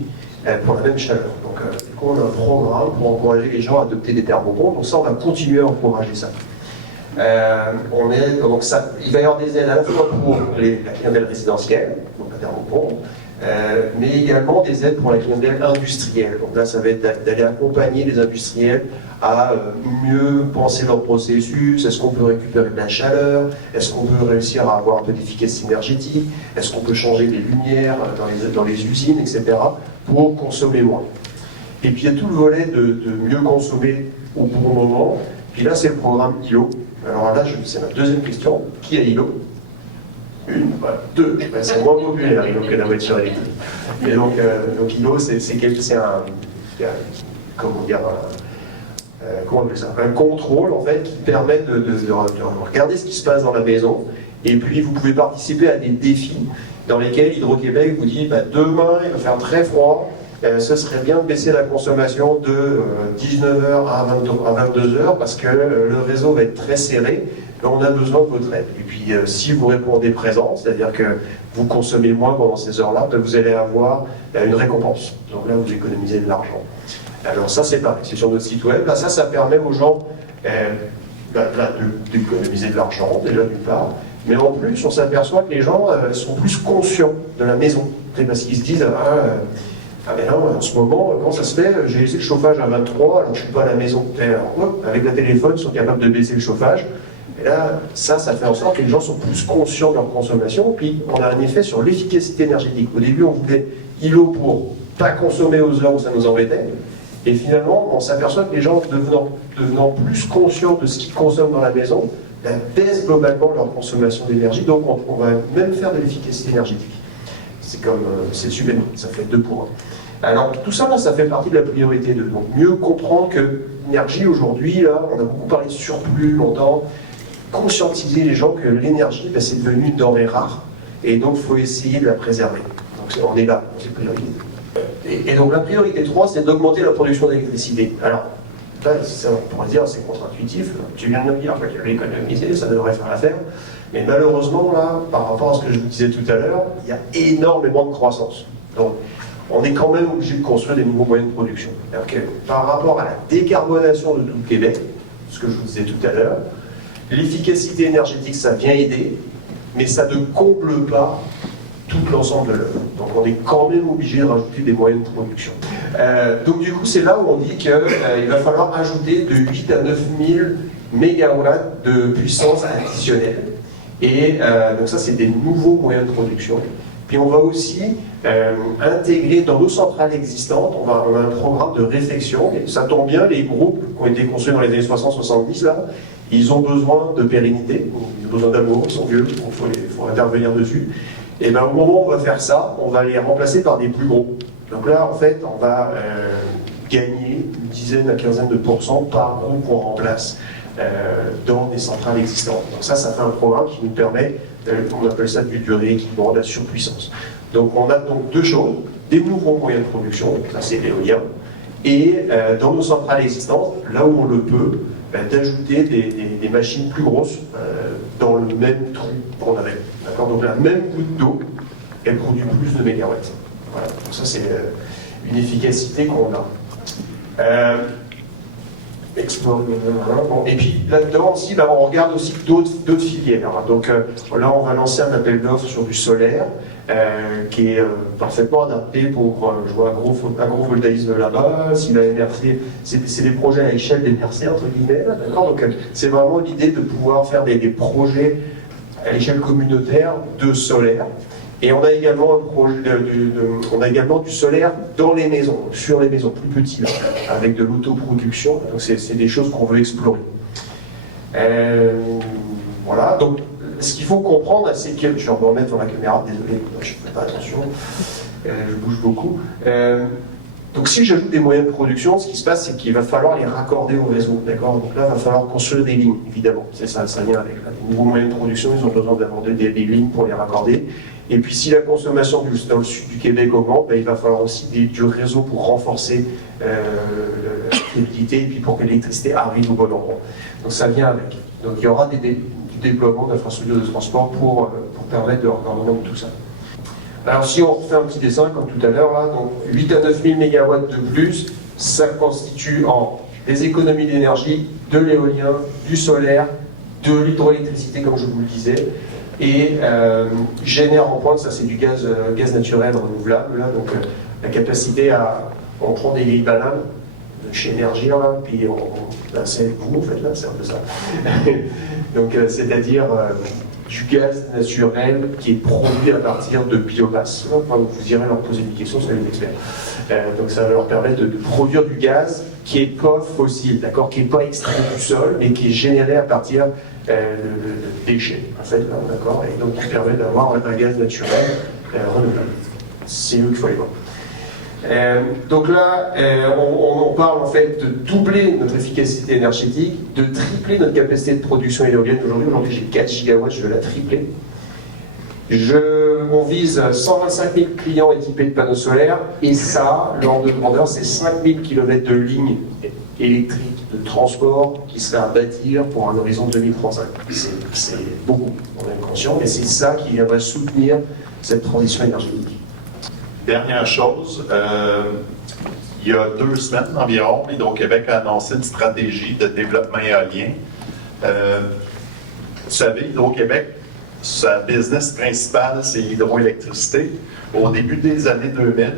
pour la même chaleur. Donc du coup on a un programme pour encourager les gens à adopter des thermopompes, donc ça on va continuer à encourager ça. Il va y avoir des aides à la fois pour la clientèle résidentielle, donc la thermopompe, mais également des aides pour la clientèle industrielle. Donc là, ça va être d'aller accompagner les industriels à mieux penser leur processus. Est-ce qu'on peut récupérer de la chaleur? Est-ce qu'on peut réussir à avoir un peu d'efficacité énergétique? Est-ce qu'on peut changer les lumières dans les usines, etc., pour consommer moins? Et puis il y a tout le volet de mieux consommer au bon moment. Puis là, c'est le programme ILO. Alors là, c'est ma deuxième question. Qui a ILO? Une, voilà, deux. C'est moins populaire ILO que la voiture électrique. Et donc ILO, c'est comment on appelle ça? Un contrôle en fait qui permet de regarder ce qui se passe dans la maison. Et puis vous pouvez participer à des défis dans lesquels Hydro-Québec vous dit demain il va faire très froid. Ce serait bien de baisser la consommation de 19h à 22h parce que le réseau va être très serré, mais on a besoin de votre aide. Et puis si vous répondez présent, c'est-à-dire que vous consommez moins pendant ces heures-là, vous allez avoir une récompense. Donc là, vous économisez de l'argent. Alors ça, c'est pareil, c'est sur notre site web. Là, ça permet aux gens d'économiser de l'argent, déjà d'une part, mais en plus, on s'aperçoit que les gens sont plus conscients de la maison. Parce qu'ils se disent mais là, en ce moment, comment ça se fait? J'ai laissé le chauffage à 23, alors je ne suis pas à la maison. Alors, avec le téléphone, ils sont capables de baisser le chauffage. Et là, ça fait en sorte que les gens sont plus conscients de leur consommation. Puis, on a un effet sur l'efficacité énergétique. Au début, on voulait ILO pour pas consommer aux heures où ça nous embêtait. Et finalement, on s'aperçoit que les gens, devenant plus conscients de ce qu'ils consomment dans la maison, baissent globalement leur consommation d'énergie. Donc, on va même faire de l'efficacité énergétique. C'est super, ça fait 2 pour 1. Alors tout ça, là, ça fait partie de la priorité 2. Donc mieux comprendre que l'énergie aujourd'hui, là, on a beaucoup parlé de surplus longtemps, conscientiser les gens que l'énergie, c'est devenu une denrée rare, et donc il faut essayer de la préserver. Donc on est là, c'est priorité. Et donc la priorité 3, c'est d'augmenter la production d'électricité. Alors là, on pourrait dire c'est contre-intuitif, tu viens de me dire que l'économiser, ça devrait faire l'affaire. Mais malheureusement, là, par rapport à ce que je vous disais tout à l'heure, il y a énormément de croissance. Donc, on est quand même obligé de construire des nouveaux moyens de production. Alors que, par rapport à la décarbonation de tout le Québec, ce que je vous disais tout à l'heure, l'efficacité énergétique, ça vient aider, mais ça ne comble pas tout l'ensemble de l'œuvre. Donc, on est quand même obligé de rajouter des moyens de production. Donc, du coup, c'est là où on dit qu'il va falloir ajouter de 8 à 9 000 mégawatts de puissance additionnelle. Et donc ça, c'est des nouveaux moyens de production. Puis on va aussi intégrer dans nos centrales existantes, on a un programme de réflexion, et ça tombe bien, les groupes qui ont été construits dans les années 60-70, là, ils ont besoin de pérennité, ils ont besoin d'amour, ils sont vieux, donc il faut intervenir dessus. Et bien au moment où on va faire ça, on va les remplacer par des plus gros. Donc là, en fait, on va gagner une dizaine à quinzaine de % par groupe qu'on remplace. Dans des centrales existantes. Donc ça fait un programme qui nous permet, on appelle ça du rééquilibrement de la surpuissance. Donc on a donc 2 choses, des nouveaux moyens de production, ça c'est l'éolien, et dans nos centrales existantes, là où on le peut, d'ajouter des machines plus grosses dans le même trou qu'on avait. D'accord? Donc la même goutte d'eau, elle produit plus de mégawatts. Voilà. Donc ça c'est une efficacité qu'on a. Et puis là-dedans aussi, on regarde aussi d'autres filières. Donc là, on va lancer un appel d'offres sur du solaire qui est parfaitement adapté pour je vois agrovoltaïsme là-bas. Si la MRC, c'est des projets à échelle des MRC entre guillemets. D'accord. Donc c'est vraiment l'idée de pouvoir faire des projets à l'échelle communautaire de solaire. Et on a également, on a également du solaire dans les maisons, sur les maisons, plus petits, là, avec de l'autoproduction. Donc c'est des choses qu'on veut explorer. Voilà, donc ce qu'il faut comprendre, c'est que, je vais me remettre dans la caméra, désolé, je ne fais pas attention, je bouge beaucoup. Donc si j'ajoute des moyens de production, ce qui se passe, c'est qu'il va falloir les raccorder au réseau, d'accord? Donc là, il va falloir construire des lignes, évidemment. C'est ça, ça vient avec. Là. Les nouveaux moyens de production, ils ont besoin d'avoir des lignes pour les raccorder. Et puis si la consommation dans le sud du Québec augmente, ben, il va falloir aussi du réseau pour renforcer la fiabilité et puis pour que l'électricité arrive au bon endroit. Donc ça vient avec. Donc il y aura du déploiement d'infrastructures de transport pour permettre de regarder tout ça. Alors si on refait un petit dessin comme tout à l'heure, là, donc 8 à 9 000 MW de plus, ça constitue en des économies d'énergie, de l'éolien, du solaire, de l'hydroélectricité comme je vous le disais, et génère en pointe, ça c'est du gaz naturel renouvelable, là, donc la capacité à, on prend des vieilles bananes de chez Énergir, là, puis c'est vous en fait là, c'est un peu ça. Donc c'est-à-dire du gaz naturel qui est produit à partir de biomasse. Vous irez leur poser une question, c'est les experts. Donc ça va leur permettre de produire du gaz qui n'est pas fossile, d'accord, qui n'est pas extrait du sol, mais qui est généré à partir de déchets, en fait, d'accord, et donc qui permet d'avoir un gaz naturel renouvelable. C'est eux qu'il faut aller voir. Donc là, on parle en fait de doubler notre efficacité énergétique, de tripler notre capacité de production éolienne. Aujourd'hui, j'ai 4 gigawatts, je vais la tripler. On vise 125 000 clients équipés de panneaux solaires, et ça, l'ordre de grandeur, c'est 5 000 km de lignes électriques de transport qui seraient à bâtir pour un horizon 2035. C'est beaucoup, on est conscient, mais c'est ça qui viendrait soutenir cette transition énergétique. Dernière chose, il y a 2 semaines environ, Hydro-Québec a annoncé une stratégie de développement éolien. Vous savez, Hydro-Québec, sa business principale, c'est l'hydroélectricité. Au début des années 2000,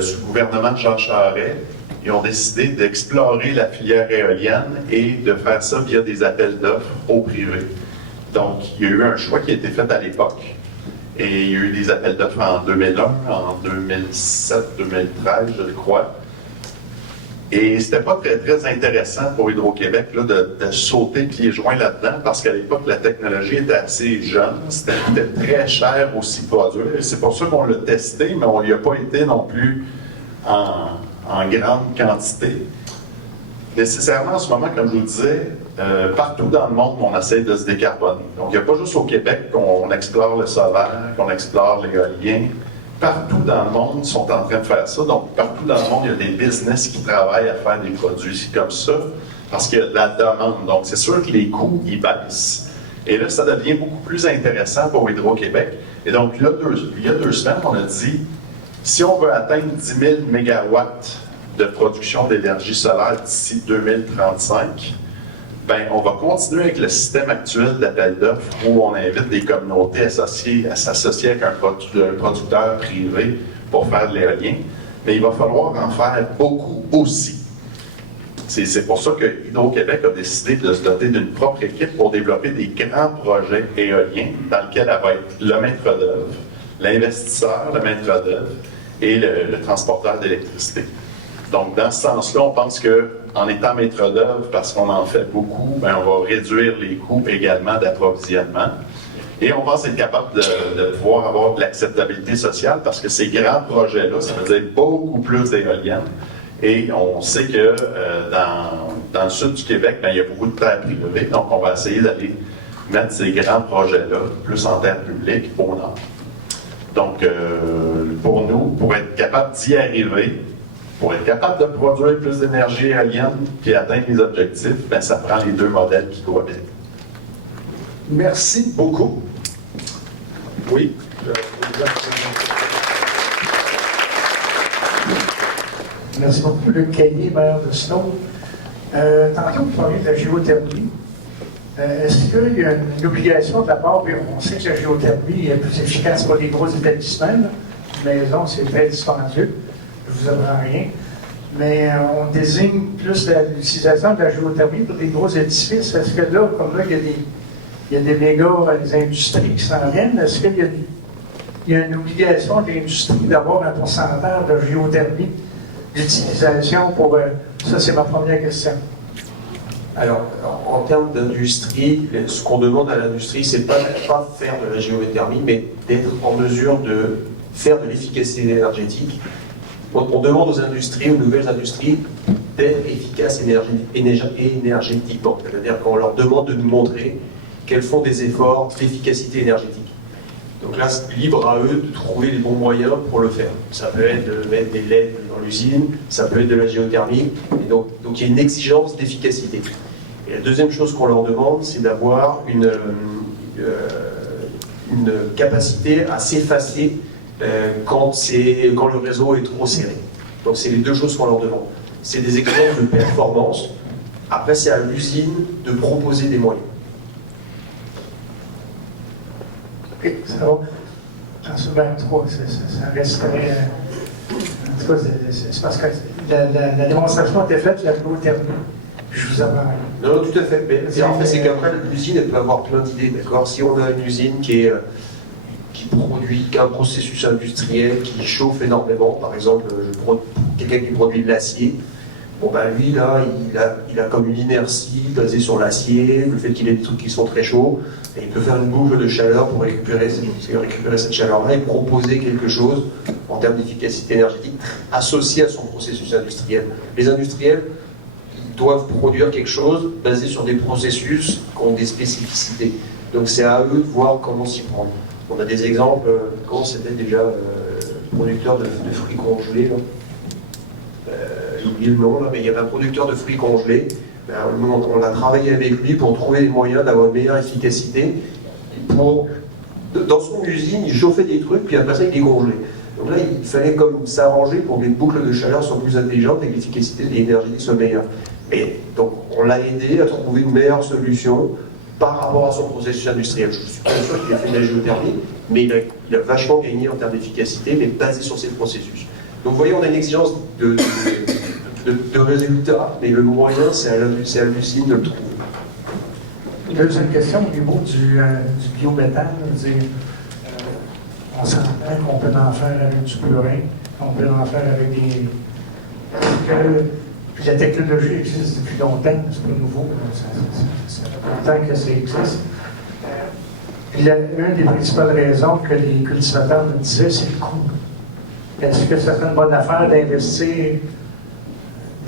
sous le gouvernement de Jean Charest, ils ont décidé d'explorer la filière éolienne et de faire ça via des appels d'offres au privé. Donc, il y a eu un choix qui a été fait à l'époque. Et il y a eu des appels d'offres en 2001, en 2007, 2013, je le crois. Et c'était pas très, très intéressant pour Hydro-Québec là, de sauter pieds joints là-dedans, parce qu'à l'époque, la technologie était assez jeune, c'était très cher aussi produire. C'est pour ça qu'on l'a testé, mais on n'y a pas été non plus en grande quantité. Nécessairement, en ce moment, comme je vous le disais, partout dans le monde, on essaie de se décarboner. Donc, il n'y a pas juste au Québec qu'on explore le solaire, qu'on explore l'éolien. Partout dans le monde, ils sont en train de faire ça. Donc, partout dans le monde, il y a des business qui travaillent à faire des produits comme ça, parce qu'il y a de la demande. Donc, c'est sûr que les coûts, ils baissent. Et là, ça devient beaucoup plus intéressant pour Hydro-Québec. Et donc, là, il y a 2 semaines, on a dit, si on veut atteindre 10 000 mégawatts de production d'énergie solaire d'ici 2035, ben, on va continuer avec le système actuel d'appel d'offres où on invite des communautés associées à s'associer avec un producteur privé pour faire de l'éolien, mais il va falloir en faire beaucoup aussi. C'est pour ça que Hydro-Québec a décidé de se doter d'une propre équipe pour développer des grands projets éoliens dans lesquels elle va être le maître d'œuvre, l'investisseur, le maître d'œuvre et le transporteur d'électricité. Donc, dans ce sens-là, on pense qu'en étant maître d'œuvre, parce qu'on en fait beaucoup, ben, on va réduire les coûts également d'approvisionnement. Et on pense être capable de pouvoir avoir de l'acceptabilité sociale, parce que ces grands projets-là, ça veut dire beaucoup plus d'éoliennes. Et on sait que dans le sud du Québec, ben, il y a beaucoup de terres privées, donc on va essayer d'aller mettre ces grands projets-là plus en terre publique au nord. Donc, pour nous, pour être capable d'y arriver, pour être capable de produire plus d'énergie éolienne puis atteindre les objectifs, ben, ça prend les 2 modèles qui cohabitent. Merci beaucoup. Oui. Merci beaucoup, Luc Caillé, maire de Snow. Tantôt, vous parliez de la géothermie. Est-ce qu'il y a une obligation de la part, puis on sait que la géothermie est plus efficace pour les gros établissements, là. Une maison, c'est très dispendieux. Je vous apprends rien. Mais on désigne plus l'utilisation de la géothermie pour des gros édifices. Est-ce que là, comme là, il y a il y a des méga industries qui s'en viennent. Est-ce qu'il y a il y a une obligation de l'industrie d'avoir un pourcentage de géothermie d'utilisation pour... ça, c'est ma première question. Alors, en termes d'industrie, ce qu'on demande à l'industrie, c'est pas faire de la géothermie, mais d'être en mesure de faire de l'efficacité énergétique. On demande aux industries, aux nouvelles industries, d'être efficaces énergétiquement. C'est-à-dire qu'on leur demande de nous montrer qu'elles font des efforts d'efficacité énergétique. Donc là, c'est libre à eux de trouver les bons moyens pour le faire. Ça peut être de mettre des LED dans l'usine, ça peut être de la géothermie. Et donc il y a une exigence d'efficacité. Et la deuxième chose qu'on leur demande, c'est d'avoir une capacité à s'effacer quand le réseau est trop serré. Donc c'est les deux choses qu'on leur demande. C'est des exemples de performance. Après, c'est à l'usine de proposer des moyens. OK, ça va. En ce 23, ça resterait... en tout cas, c'est parce que la démonstration a été faite, la géothermie. Je vous avais... Non, tout à fait. Mais en fait, c'est qu'après, l'usine, elle peut avoir plein d'idées, d'accord? Si on a une usine qui produit un processus industriel qui chauffe énormément, par exemple, quelqu'un qui produit de l'acier, bon ben lui, là, il a comme une inertie basée sur l'acier, le fait qu'il ait des trucs qui sont très chauds, et il peut faire une boucle de chaleur pour récupérer cette chaleur-là et proposer quelque chose en termes d'efficacité énergétique associé à son processus industriel. Les industriels, ils doivent produire quelque chose basé sur des processus qui ont des spécificités. Donc c'est à eux de voir comment s'y prendre. On a des exemples, comment c'était déjà le producteur de fruits congelés, là. J'ai oublié le nom, là, mais il y avait un producteur de fruits congelés. On a travaillé avec lui pour trouver les moyens d'avoir une meilleure efficacité. Dans son usine, il chauffait des trucs, puis après ça, il les congelait. Donc là, il fallait comme s'arranger pour que les boucles de chaleur soient plus intelligentes et que l'efficacité de l'énergie soit meilleure. Et donc, on l'a aidé à trouver une meilleure solution par rapport à son processus industriel. Je suis pas sûr qu'il ait fait de la géothermie, mais il a vachement gagné en termes d'efficacité, mais basé sur ses processus. Donc vous voyez, on a une exigence de résultats, mais le moyen, c'est à l'usine de le trouver. Deuxième question au niveau du biométhane. On s'entend qu'on peut en faire avec du purin, qu'on peut en faire avec des... Puis la technologie existe depuis longtemps, c'est pas nouveau, ça fait longtemps que ça existe. Une des principales raisons que les cultivateurs nous disaient, c'est le coût. Est-ce que ça fait une bonne affaire d'investir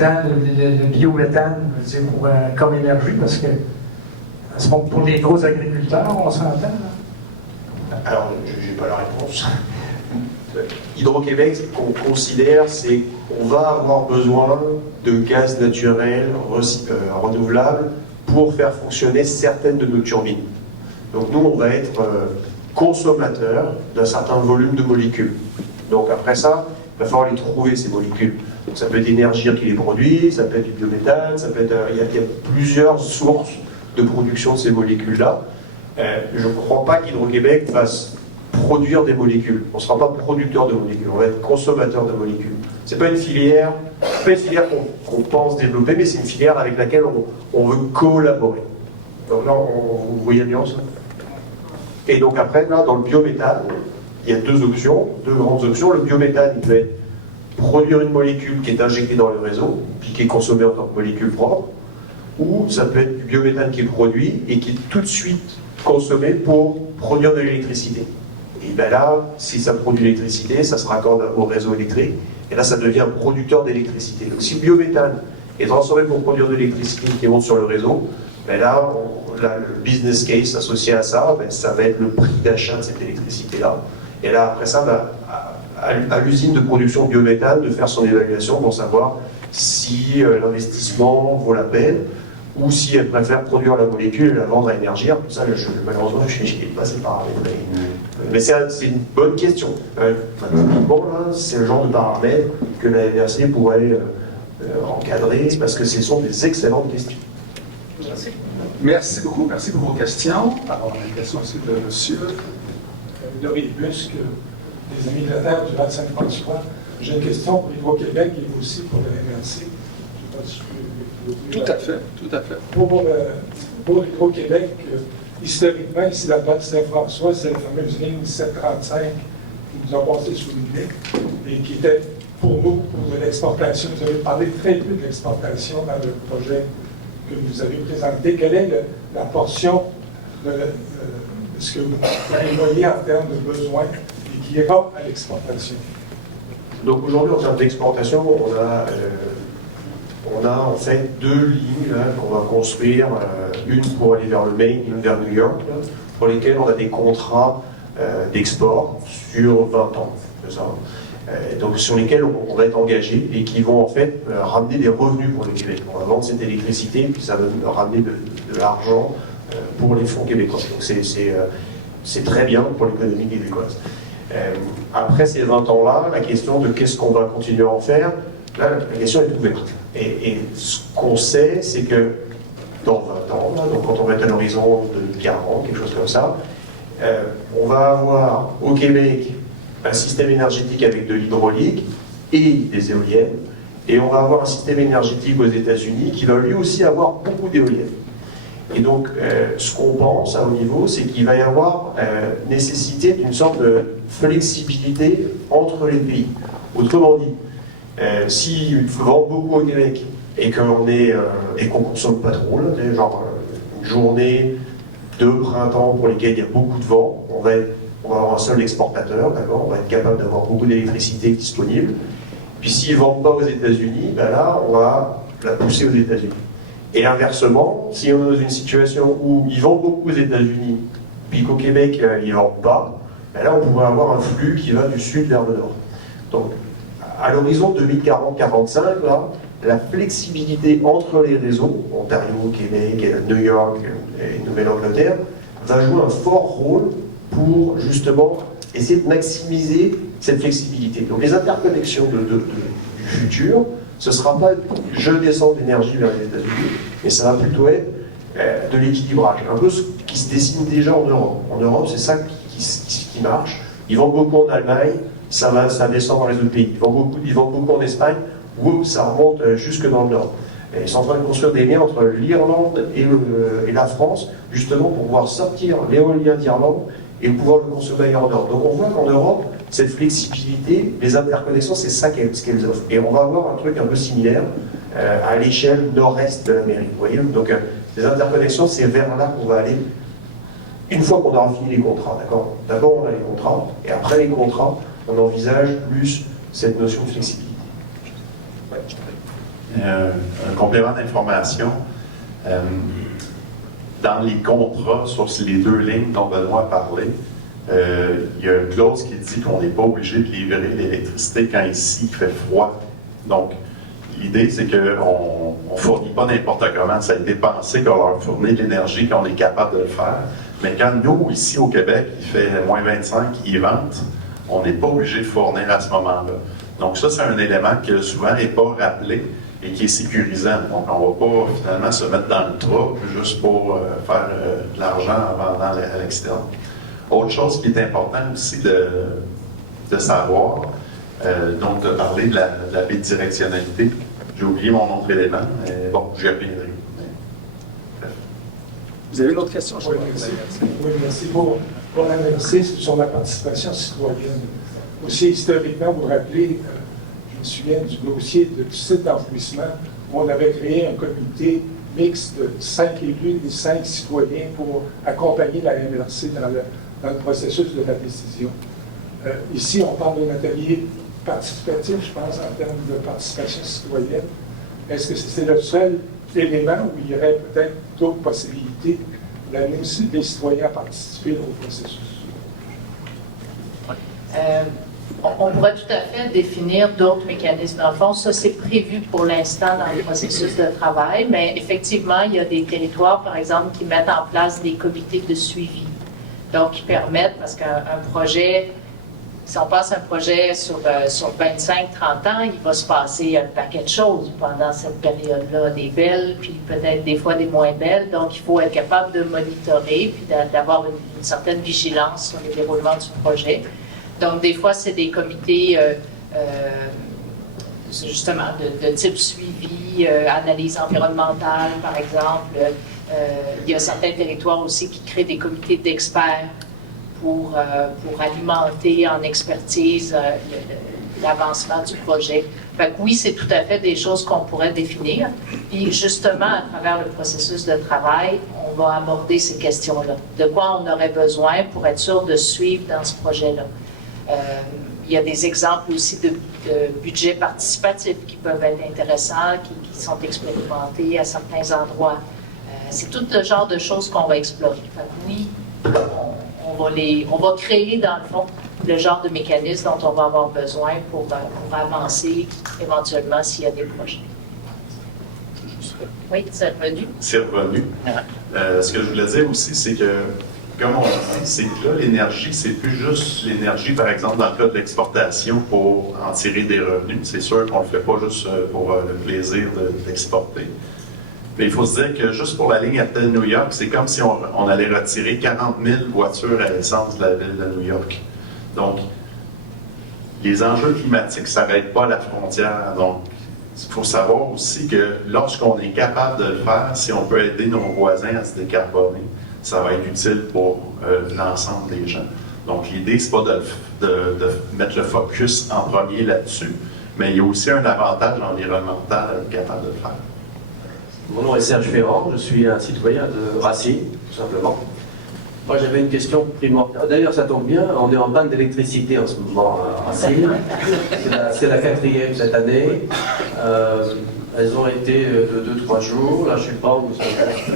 dans le biométhane comme énergie? Parce que pour les gros agriculteurs, on s'entend. Alors, je n'ai pas la réponse. Hydro-Québec, ce qu'on considère, c'est qu'on va avoir besoin de gaz naturel renouvelable pour faire fonctionner certaines de nos turbines. Donc nous, on va être consommateur d'un certain volume de molécules. Donc après ça, il va falloir les trouver, ces molécules. Donc ça peut être l'énergie qui les produit, ça peut être du biométhane, ça peut être, il y a plusieurs sources de production de ces molécules-là. Je ne crois pas qu'Hydro-Québec fasse produire des molécules. On ne sera pas producteur de molécules, on va être consommateur de molécules. Ce n'est pas une filière, qu'on pense développer, mais c'est une filière avec laquelle on veut collaborer. Donc là, vous voyez la nuance. Et donc après, là, dans le biométhane, il y a deux options, deux grandes options. Le biométhane, il peut être produire une molécule qui est injectée dans le réseau, puis qui est consommée en tant que molécule propre, ou ça peut être du biométhane qui est produit et qui est tout de suite consommé pour produire de l'électricité. Et bien là, si ça produit de l'électricité, ça se raccorde au réseau électrique, et là, ça devient un producteur d'électricité. Donc si le biométhane est transformé pour produire de l'électricité qui monte sur le réseau, ben là, le business case associé à ça, ben, ça va être le prix d'achat de cette électricité-là. Et là, après ça, ben, à l'usine de production de biométhane de faire son évaluation pour savoir si l'investissement vaut la peine ou si elle préfère produire la molécule et la vendre à Énergir. Tout ça, malheureusement, je n'ai pas ces paramètres. Mais c'est une bonne question. Bon, là, c'est le genre de paramètres que la MRC pourrait encadrer parce que ce sont des excellentes questions. Merci. Merci beaucoup. Merci pour vos questions. Alors, une question aussi de monsieur. Laurie Busque, des Amis de la Terre du lac Saint-François. J'ai une question pour Hydro-Québec et aussi pour la MRC. Tout à fait, tout à fait. Pour Hydro-Québec, historiquement, ici, la plaque Saint-François, c'est la fameuse ligne 735 qui nous a passé sous le nez et qui était pour nous, pour l'exportation. Vous avez parlé très peu de l'exportation dans le projet que vous avez présenté. Quelle est la portion de ce que vous voyez en termes de besoins et qui ira à l'exportation? Donc aujourd'hui, en termes d'exportation, on a en fait deux lignes qu'on va construire, une pour aller vers le Maine, une vers New York, là, pour lesquelles on a des contrats d'export sur 20 ans. C'est ça. Donc sur lesquels on va être engagé et qui vont en fait ramener des revenus pour le Québec. On va vendre cette électricité puis ça va ramener de l'argent pour les fonds québécois. Donc c'est très bien pour l'économie québécoise. Après ces 20 ans-là, la question de qu'est-ce qu'on va continuer à en faire, là la question est ouverte. Et ce qu'on sait, c'est que dans 20 ans, là, donc quand on va être à l'horizon 2040, quelque chose comme ça, on va avoir au Québec un système énergétique avec de l'hydraulique et des éoliennes, et on va avoir un système énergétique aux États-Unis qui va lui aussi avoir beaucoup d'éoliennes. Et donc, ce qu'on pense à haut niveau, c'est qu'il va y avoir nécessité d'une sorte de flexibilité entre les pays. Autrement dit, si il faut vendre beaucoup au Québec et qu'on ne consomme pas trop, là, genre une journée, 2 printemps pour lesquels il y a beaucoup de vent, on va avoir un seul exportateur, d'accord, on va être capable d'avoir beaucoup d'électricité disponible. Puis s'ils ne vendent pas aux États-Unis, ben là, on va la pousser aux États-Unis. Et inversement, si on est dans une situation où ils vendent beaucoup aux États-Unis, puis qu'au Québec, ils ne vendent pas, ben là, on pourrait avoir un flux qui va du sud vers le nord. Donc, à l'horizon 2040-45, là, la flexibilité entre les réseaux, Ontario, Québec, New York et Nouvelle-Angleterre, va jouer un fort rôle pour justement essayer de maximiser cette flexibilité. Donc les interconnexions du futur, ce ne sera pas je descends d'énergie vers les États-Unis, mais ça va plutôt être de l'équilibrage. Un peu ce qui se dessine déjà en Europe. En Europe, c'est ça qui marche. Ils vendent beaucoup en Allemagne, ça descend dans les autres pays. Ils vendent beaucoup en Espagne, ça remonte jusque dans le nord. Et ils sont en train de construire des liens entre l'Irlande et la France, justement pour pouvoir sortir l'éolien d'Irlande et pouvoir le consommer ailleurs en Europe. Donc on voit qu'en Europe, cette flexibilité, les interconnexions, c'est ça ce qu'elles offrent. Et on va avoir un truc un peu similaire à l'échelle nord-est de l'Amérique. Vous voyez, donc les interconnexions, c'est vers là qu'on va aller une fois qu'on aura fini les contrats. D'accord. D'abord, on a les contrats, et après les contrats, on envisage plus cette notion de flexibilité. Ouais. Un complément d'information. Dans les contrats sur les deux lignes dont Benoît a parlé, il y a une clause qui dit qu'on n'est pas obligé de livrer l'électricité quand ici il fait froid. Donc, l'idée, c'est qu'on ne fournit pas n'importe comment. Ça a été pensé qu'on leur fournit de l'énergie, qu'on est capable de le faire. Mais quand nous, ici au Québec, il fait moins 25, ils ventent, on n'est pas obligé de fournir à ce moment-là. Donc ça, c'est un élément qui souvent n'est pas rappelé et qui est sécurisant. Donc on ne va pas finalement se mettre dans le trou juste pour faire de l'argent en vendant à l'externe. Autre chose qui est important aussi de savoir, donc de parler de la bidirectionnalité. J'ai oublié mon autre élément, mais bon, j'y reviendrai. Vous avez une autre question? Oui, merci. Oui, merci pour l'analyse sur la participation citoyenne. Aussi, historiquement, vous vous rappelez, je me souviens du dossier du site d'enfouissement où on avait créé un comité mixte de 5 élus et 5 citoyens pour accompagner la MRC dans le processus de la décision. Ici, on parle d'un atelier participatif, je pense, en termes de participation citoyenne. Est-ce que c'est le seul élément où il y aurait peut-être d'autres possibilités d'amener aussi les citoyens à participer au processus? On pourrait tout à fait définir d'autres mécanismes. Dans le fond, ça, c'est prévu pour l'instant dans le processus de travail, mais effectivement, il y a des territoires, par exemple, qui mettent en place des comités de suivi. Donc, qui permettent, parce qu'un projet, si on passe un projet sur 25-30 ans, il va se passer un paquet de choses pendant cette période-là, des belles, puis peut-être des fois des moins belles. Donc, il faut être capable de monitorer, puis d'avoir une certaine vigilance sur le déroulement du projet. Donc, des fois, c'est des comités, justement, de type suivi, analyse environnementale, par exemple. Il y a certains territoires aussi qui créent des comités d'experts pour alimenter en expertise l'avancement du projet. Fait que oui, c'est tout à fait des choses qu'on pourrait définir. Puis justement, à travers le processus de travail, on va aborder ces questions-là. De quoi on aurait besoin pour être sûr de suivre dans ce projet-là. Il y a des exemples aussi de budgets participatifs qui peuvent être intéressants, qui sont expérimentés à certains endroits. C'est tout ce genre de choses qu'on va explorer. Fait que oui, on va créer, dans le fond, le genre de mécanisme dont on va avoir besoin pour avancer éventuellement s'il y a des projets. Oui, c'est revenu. C'est revenu. Ce que je voulais dire aussi, c'est que, comme on dit, c'est que là, l'énergie, c'est plus juste l'énergie, par exemple, dans le cas de l'exportation pour en tirer des revenus. C'est sûr qu'on ne le fait pas juste pour le plaisir d'exporter. Mais il faut se dire que juste pour la ligne Athènes-New York, c'est comme si on allait retirer 40 000 voitures à essence de la ville de New York. Donc, les enjeux climatiques ne s'arrêtent pas à la frontière. Donc, il faut savoir aussi que lorsqu'on est capable de le faire, si on peut aider nos voisins à se décarboner, ça va être utile pour l'ensemble des gens. Donc, l'idée, ce n'est pas de mettre le focus en premier là-dessus, mais il y a aussi un avantage environnemental à être capable de le faire. Mon nom est Serge Ferrand, je suis un citoyen de Racine, tout simplement. Moi, j'avais une question primordiale. D'ailleurs, ça tombe bien, on est en panne d'électricité en ce moment à Racine. C'est la 4e cette année. Elles ont été de 2-3 jours. Là, je ne sais pas où ça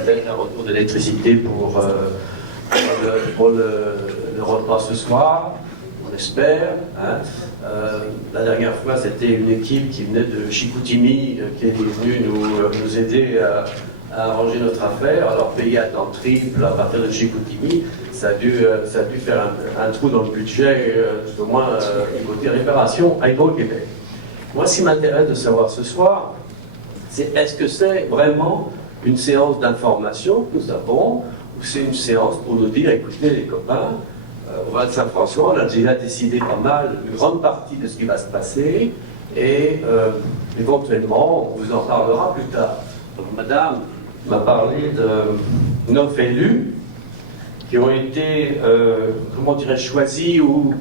va être un retour d'électricité pour le repas ce soir. On espère. Hein. La dernière fois, c'était une équipe qui venait de Chicoutimi qui est venue nous aider à arranger notre affaire. Alors, payer à temps triple à partir de Chicoutimi, ça a dû faire un trou dans le budget, au moins du côté réparation à Hydro-Québec. Moi, ce qui m'intéresse de savoir ce soir, c'est est-ce que c'est vraiment une séance d'information que nous avons, ou c'est une séance pour nous dire, écoutez les copains, au Val Saint-François, on a déjà décidé pas mal, une grande partie de ce qui va se passer, et éventuellement, on vous en parlera plus tard. Donc, madame m'a parlé de 9 élus qui ont été, comment dirais-je, choisis ou,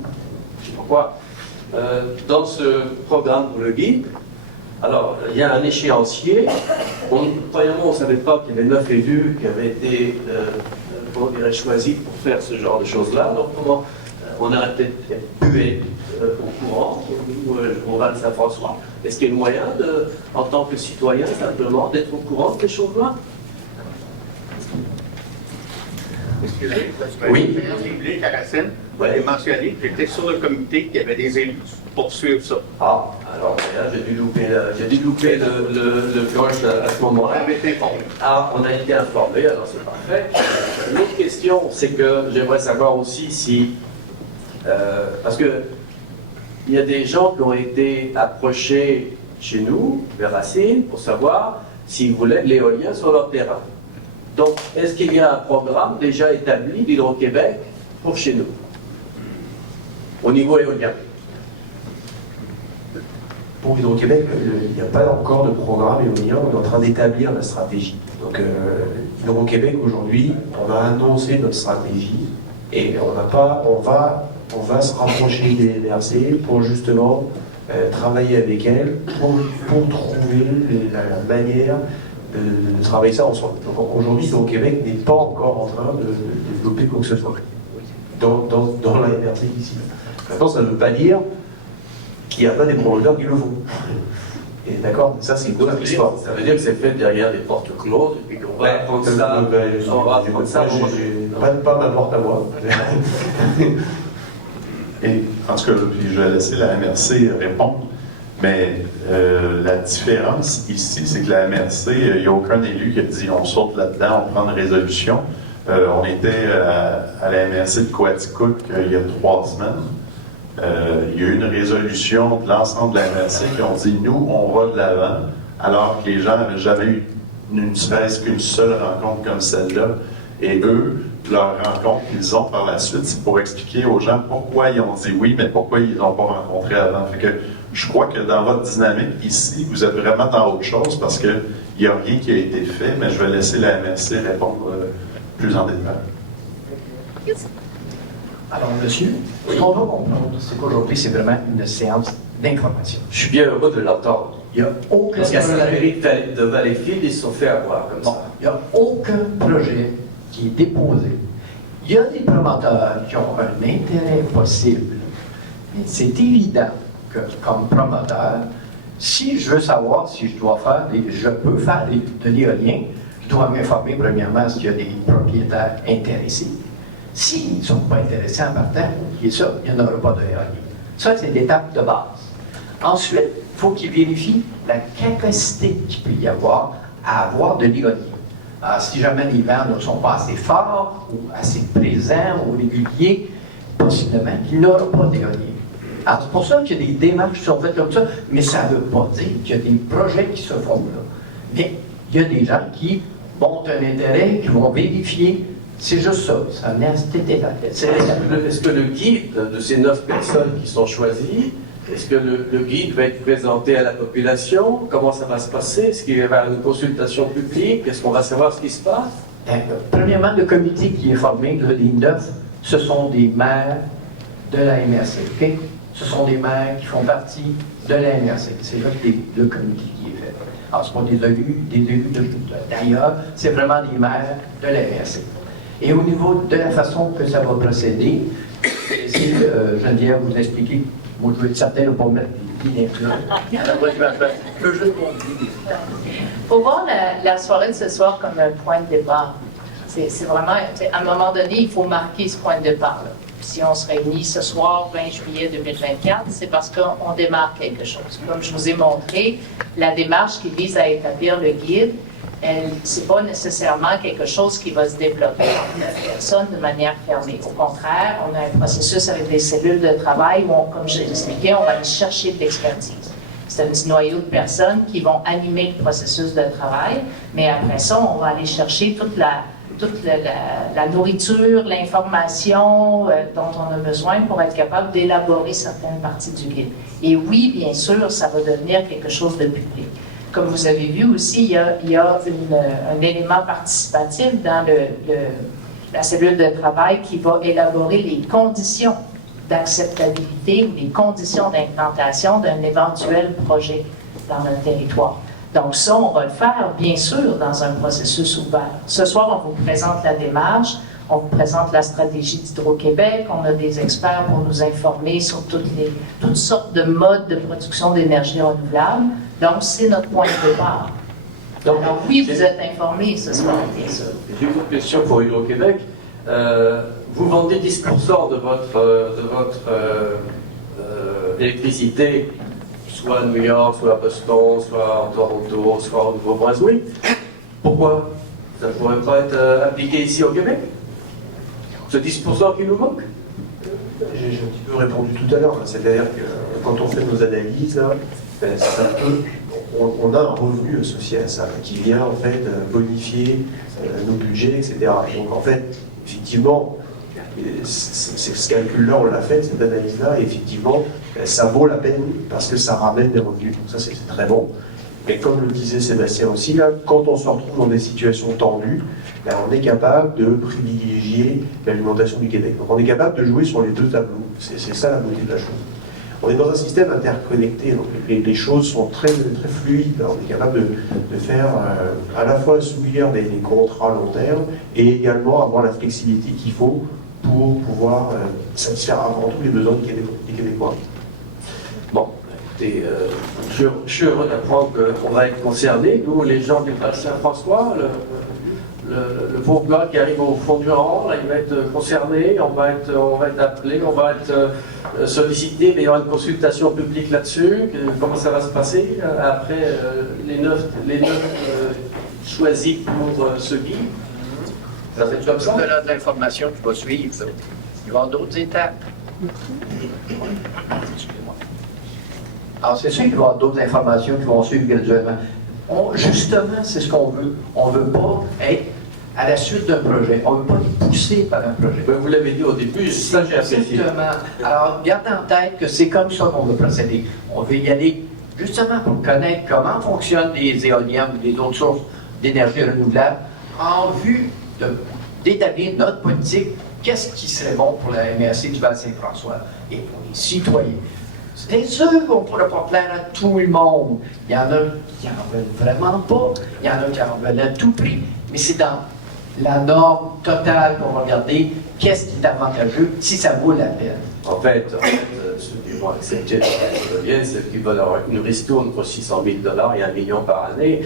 je sais pas quoi, dans ce programme pour le guide. Alors, il y a un échéancier. Premièrement, on ne savait pas qu'il y avait 9 élus qui avaient été comment dirais-je, choisis pour faire ce genre de choses-là. Donc, comment on aurait peut-être pu être au courant, au Val Saint-François. Est-ce qu'il y a le moyen, en tant que citoyen, simplement, d'être au courant de ces choses-là? Excusez, oui. Public à Racine, ouais. J'ai mentionné que j'étais sur le comité qui avait des élus pour suivre ça. Ah, alors là, j'ai dû louper le cloche à ce moment-là. On avait été informé. Ah, on a été informé, alors c'est parfait. L'autre question, c'est que j'aimerais savoir aussi si, parce que il y a des gens qui ont été approchés chez nous, vers Racine, pour savoir s'ils voulaient l'éolien sur leur terrain. Donc, est-ce qu'il y a un programme déjà établi d'Hydro-Québec pour chez nous, au niveau éolien? Pour Hydro-Québec, il n'y a pas encore de programme éolien, on est en train d'établir la stratégie. Donc, Hydro-Québec, aujourd'hui, on a annoncé notre stratégie et on va se rapprocher des MRC pour justement travailler avec elles pour trouver la manière de travailler ça ensemble. Donc aujourd'hui, Hydro-Québec n'est pas encore en train de développer quoi que ce soit dans la MRC ici. Maintenant, ça ne veut pas dire qu'il n'y a pas des promoteurs qui le font. Et d'accord, ça c'est une autre histoire. Ça veut dire que c'est fait derrière des portes closes et puis qu'on va prendre ça. On va prendre ça. Pas ma porte à moi. Et en tout cas, puis je vais laisser la MRC répondre. Mais la différence ici, c'est que la MRC, il n'y a aucun élu qui a dit on saute là-dedans, on prend une résolution. On était à la MRC de Coaticook il y a 3 semaines. Il y a eu une résolution de l'ensemble de la MRC qui ont dit nous, on va de l'avant, alors que les gens n'avaient jamais eu ne serait-ce qu'une seule rencontre comme celle-là. Et eux, leur rencontre qu'ils ont par la suite, c'est pour expliquer aux gens pourquoi ils ont dit oui, mais pourquoi ils ne l'ont pas rencontré avant. Fait que je crois que dans votre dynamique ici, vous êtes vraiment dans autre chose parce qu'il il n'y a rien qui a été fait, mais je vais laisser la MRC répondre plus en détail. Alors, monsieur, ce qu'on doit comprendre, c'est qu'aujourd'hui, c'est vraiment une séance d'information. Je suis bien heureux de l'entendre. Il n'y a aucun Parce qu'à projet. Saint-Péry de Valleyfield, ils se sont fait avoir comme Bon, ça. il n'y a aucun projet qui est déposé. Il y a des promoteurs qui ont un intérêt possible. Mais c'est évident que, comme promoteur, si je veux savoir si je dois faire je peux faire de l'éolien, je dois m'informer premièrement s'il y a des propriétaires intéressés. S'ils ne sont pas intéressés en partant, oubliez ça, il n'y en aura pas d'éolien. Ça, c'est l'étape de base. Ensuite, il faut qu'ils vérifient la capacité qu'il peut y avoir à avoir de l'éolien. Alors, si jamais les vents ne sont pas assez forts ou assez présents ou réguliers, possiblement qu'il n'aura pas d'éolien. Alors, c'est pour ça qu'il y a des démarches qui sont faites comme ça, mais ça ne veut pas dire qu'il y a des projets qui se font là. Mais il y a des gens qui montrent un intérêt, qui vont vérifier. C'est juste ça. Ça en est à cette étape. Est-ce que le guide de ces 9 personnes qui sont choisies, est-ce que le guide va être présenté à la population? Comment ça va se passer? Est-ce qu'il va y avoir une consultation publique? Est-ce qu'on va savoir ce qui se passe? Premièrement, le comité qui est formé, là, les 9, ce sont des maires de la MRC. Okay? Ce sont des maires qui font partie de la MRC. C'est là que le comité qui est fait. Alors, ce ne sont pas des élus d'ailleurs, c'est vraiment des maires de la MRC. Et au niveau de la façon que ça va procéder, c'est Geneviève vous expliquer. Moi, je veux être certain de ne pas mettre des pieds dans le juste Il faut voir la soirée de ce soir comme un point de départ. C'est vraiment, à un moment donné, il faut marquer ce point de départ-là. Si on se réunit ce soir, 20 juillet 2024, c'est parce qu'on démarre quelque chose. Comme je vous ai montré, la démarche qui vise à établir le guide, ce n'est pas nécessairement quelque chose qui va se développer entre 9 personnes de manière fermée. Au contraire, on a un processus avec des cellules de travail où, comme je l'ai expliqué, on va aller chercher de l'expertise. C'est un petit noyau de personnes qui vont animer le processus de travail, mais après ça, on va aller chercher toute la nourriture, l'information dont on a besoin pour être capable d'élaborer certaines parties du guide. Et oui, bien sûr, ça va devenir quelque chose de public. Comme vous avez vu aussi, il y a un élément participatif dans la cellule de travail qui va élaborer les conditions d'acceptabilité ou les conditions d'implantation d'un éventuel projet dans notre territoire. Donc ça, on va le faire, bien sûr, dans un processus ouvert. Ce soir, on vous présente la démarche, on vous présente la stratégie d'Hydro-Québec, on a des experts pour nous informer sur toutes sortes de modes de production d'énergie renouvelable. Donc, c'est notre point de départ. Alors oui, vous êtes informés ce soir, bien sûr. J'ai une question pour Hydro-Québec. Vous vendez 10% de votre électricité, soit à New York, soit à Boston, soit en Toronto, soit au Nouveau-Brunswick. Pourquoi ça ne pourrait pas être appliqué ici au Québec? Ce 10% qui nous manque? J'ai un petit peu répondu tout à l'heure. C'est-à-dire que quand on fait nos analyses, là, on a un revenu associé à ça qui vient en fait bonifier nos budgets, etc. Donc en fait, effectivement, ce calcul-là, on l'a fait, cette analyse-là, et effectivement, ça vaut la peine parce que ça ramène des revenus. Donc ça, c'est très bon. Mais comme le disait Sébastien aussi, là, quand on se retrouve dans des situations tendues, là, on est capable de privilégier l'alimentation du Québec. Donc on est capable de jouer sur les deux tableaux. C'est ça la beauté de la chose. On est dans un système interconnecté, donc les choses sont très, très fluides. On est capable de faire à la fois assouvir des contrats long terme et également avoir la flexibilité qu'il faut pour pouvoir satisfaire avant tout les besoins des Québécois. Bon, écoutez, je suis heureux d'apprendre qu'on va être concernés, nous, les gens du Saint-François, le pauvre gars qui arrive au fond du rang, là, il va être concerné, on va être appelé, on va être sollicité, mais il y aura une consultation publique là-dessus. Comment ça va se passer après les neuf choisis pour ce guide? Ça fait comme ça. De l'information qui va suivre. Il va y avoir d'autres étapes. Excusez-moi. Alors, c'est sûr qu'il va y avoir d'autres informations qui vont suivre graduellement. Justement, c'est ce qu'on veut. On ne veut pas être à la suite d'un projet. On ne veut pas être poussé par un projet. Vous l'avez dit au début, ça j'ai apprécié. Exactement. Alors, gardez en tête que c'est comme ça qu'on veut procéder. On veut y aller justement pour connaître comment fonctionnent les éoliennes ou les autres sources d'énergie renouvelable, en vue d'établir notre politique, qu'est-ce qui serait bon pour la MRC du Val-Saint-François et pour les citoyens. C'est sûr qu'on ne pourrait pas plaire à tout le monde. Il y en a qui en veulent vraiment pas, il y en a qui en veulent à tout prix, mais c'est dans la norme totale qu'on va regarder qu'est-ce qui est avantageux, si ça vaut la peine. En fait, ceux qui vont accepter l'éolienne, c'est qu'ils veulent avoir une ristourne pour 600 000 $ et 1 million par année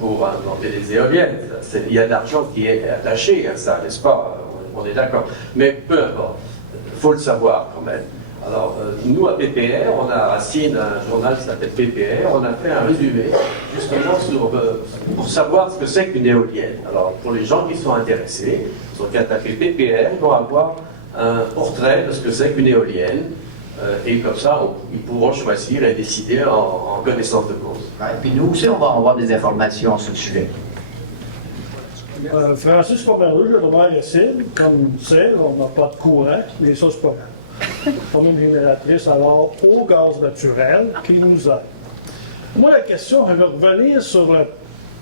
pour implanter les éoliennes. Il y a de l'argent qui est attaché à ça, n'est-ce pas? On est d'accord. Mais peu importe, il faut le savoir quand même. Alors, nous, à PPR, on a Racine, un journal qui s'appelle PPR, on a fait un résumé, justement, pour savoir ce que c'est qu'une éolienne. Alors, pour les gens qui sont intéressés, ils ont qu'à taper PPR, ils vont avoir un portrait de ce que c'est qu'une éolienne, et comme ça, ils pourront choisir et décider en connaissance de cause. Ouais, puis nous aussi, on va avoir des informations sur le sujet. Francis Pomerleau, je demande à Yacine, comme tu sais, on n'a pas de courant, mais ça, c'est pas grave. On a une génératrice alors au gaz naturel qui nous aide. Moi, la question, je vais revenir sur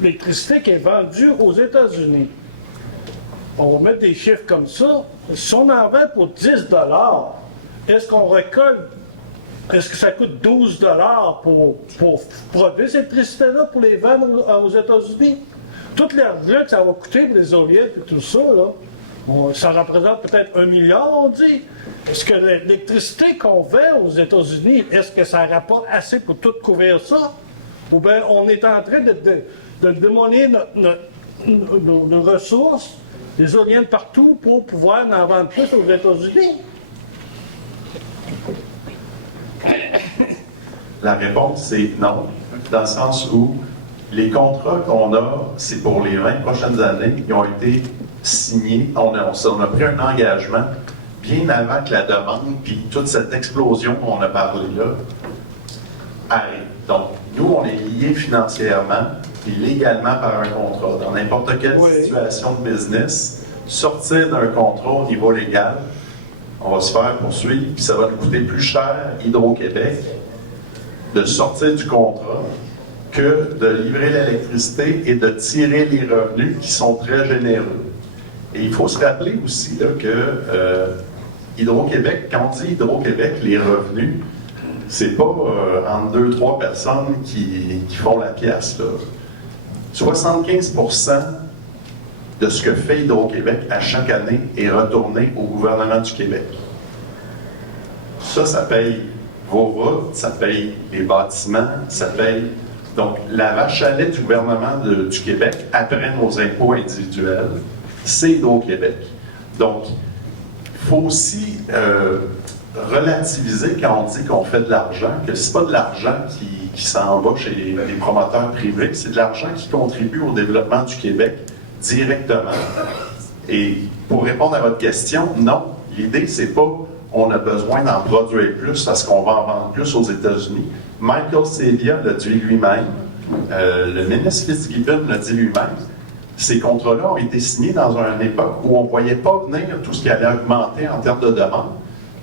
l'électricité qui est vendue aux États-Unis. On va mettre des chiffres comme ça. Si on en vend pour 10 $, est-ce qu'on récolte? Est-ce que ça coûte 12 $ pour produire cette électricité-là pour les vendre aux États-Unis? Tout l'argent que ça va coûter pour les éoliennes et tout ça, là, ça représente peut-être 1 milliard, on dit. Est-ce que l'électricité qu'on vend aux États-Unis, est-ce que ça rapporte assez pour tout couvrir ça? Ou bien on est en train de démolir nos ressources, les éoliennes partout, pour pouvoir en vendre plus aux États-Unis? La réponse, c'est non, dans le sens où les contrats qu'on a, c'est pour les 20 prochaines années, qui ont été signés. On a pris un engagement bien avant que la demande, puis toute cette explosion dont on a parlé là, arrive. Donc, nous, on est liés financièrement et légalement par un contrat. Dans n'importe quelle situation de business, sortir d'un contrat au niveau légal, on va se faire poursuivre, puis ça va nous coûter plus cher, Hydro-Québec, de sortir du contrat que de livrer l'électricité et de tirer les revenus qui sont très généreux. Et il faut se rappeler aussi là, que Hydro-Québec, quand on dit Hydro-Québec, les revenus, c'est pas entre 2-3 personnes qui font la pièce. Là. 75% de ce que fait Hydro-Québec à chaque année est retourné au gouvernement du Québec. Ça paye vos routes, ça paye les bâtiments, ça paye... Donc, la vache à lait du gouvernement du Québec, après nos impôts individuels, c'est Hydro-Québec. Donc, il faut aussi relativiser quand on dit qu'on fait de l'argent, que ce n'est pas de l'argent qui s'en va chez les promoteurs privés, c'est de l'argent qui contribue au développement du Québec directement. Et pour répondre à votre question, non, l'idée, c'est pas on a besoin d'en produire plus parce qu'on va en vendre plus aux États-Unis. Michael Sabia l'a dit lui-même, le ministre Fitzgibbon l'a dit lui-même, ces contrats-là ont été signés dans une époque où on ne voyait pas venir tout ce qui allait augmenter en termes de demande.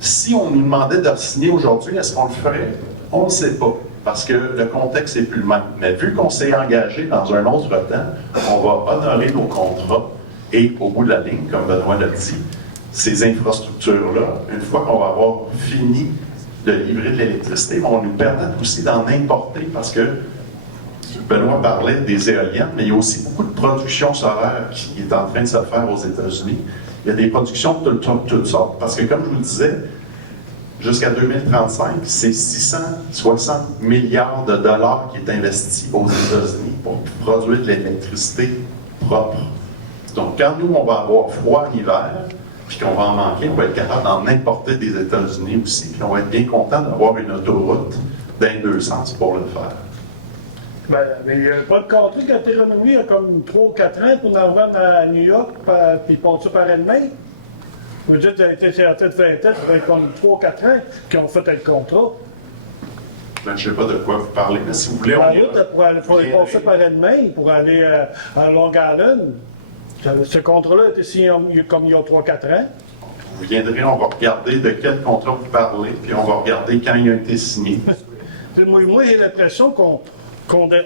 Si on nous demandait de signer aujourd'hui, est-ce qu'on le ferait? On ne sait pas, parce que le contexte n'est plus le même. Mais vu qu'on s'est engagé dans un autre temps, on va honorer nos contrats et, au bout de la ligne, comme Benoît l'a dit, ces infrastructures-là, une fois qu'on va avoir fini de livrer de l'électricité, vont nous permettre aussi d'en importer, parce que Benoît parlait des éoliennes, mais il y a aussi beaucoup de production solaire qui est en train de se faire aux États-Unis. Il y a des productions de toutes sortes, parce que comme je vous le disais, jusqu'à 2035, c'est 660 milliards de dollars qui est investi aux États-Unis pour produire de l'électricité propre. Donc, quand nous, on va avoir froid en hiver, puis qu'on va en manquer, on va être capable d'en importer des États-Unis aussi, puis on va être bien content d'avoir une autoroute dans les deux sens pour le faire. Ben, mais il n'y a pas de country qui a été renouvelé il y a comme 3 ou 4 ans pour en vendre à New York, puis passer par elle-même. Vous dites qu'il a été en tête 20 ans, ça fait comme 3 ou 4 ans qu'ils ont fait le contrat. Ben, je ne sais pas de quoi vous parlez, mais si vous voulez, pour aller passer par elle-même, pour aller à Long Island. Ce contrat-là a été signé comme il y a 3-4 ans. Vous viendrez, on va regarder de quel contrat vous parlez, puis on va regarder quand il a été signé. Moi, j'ai l'impression qu'on va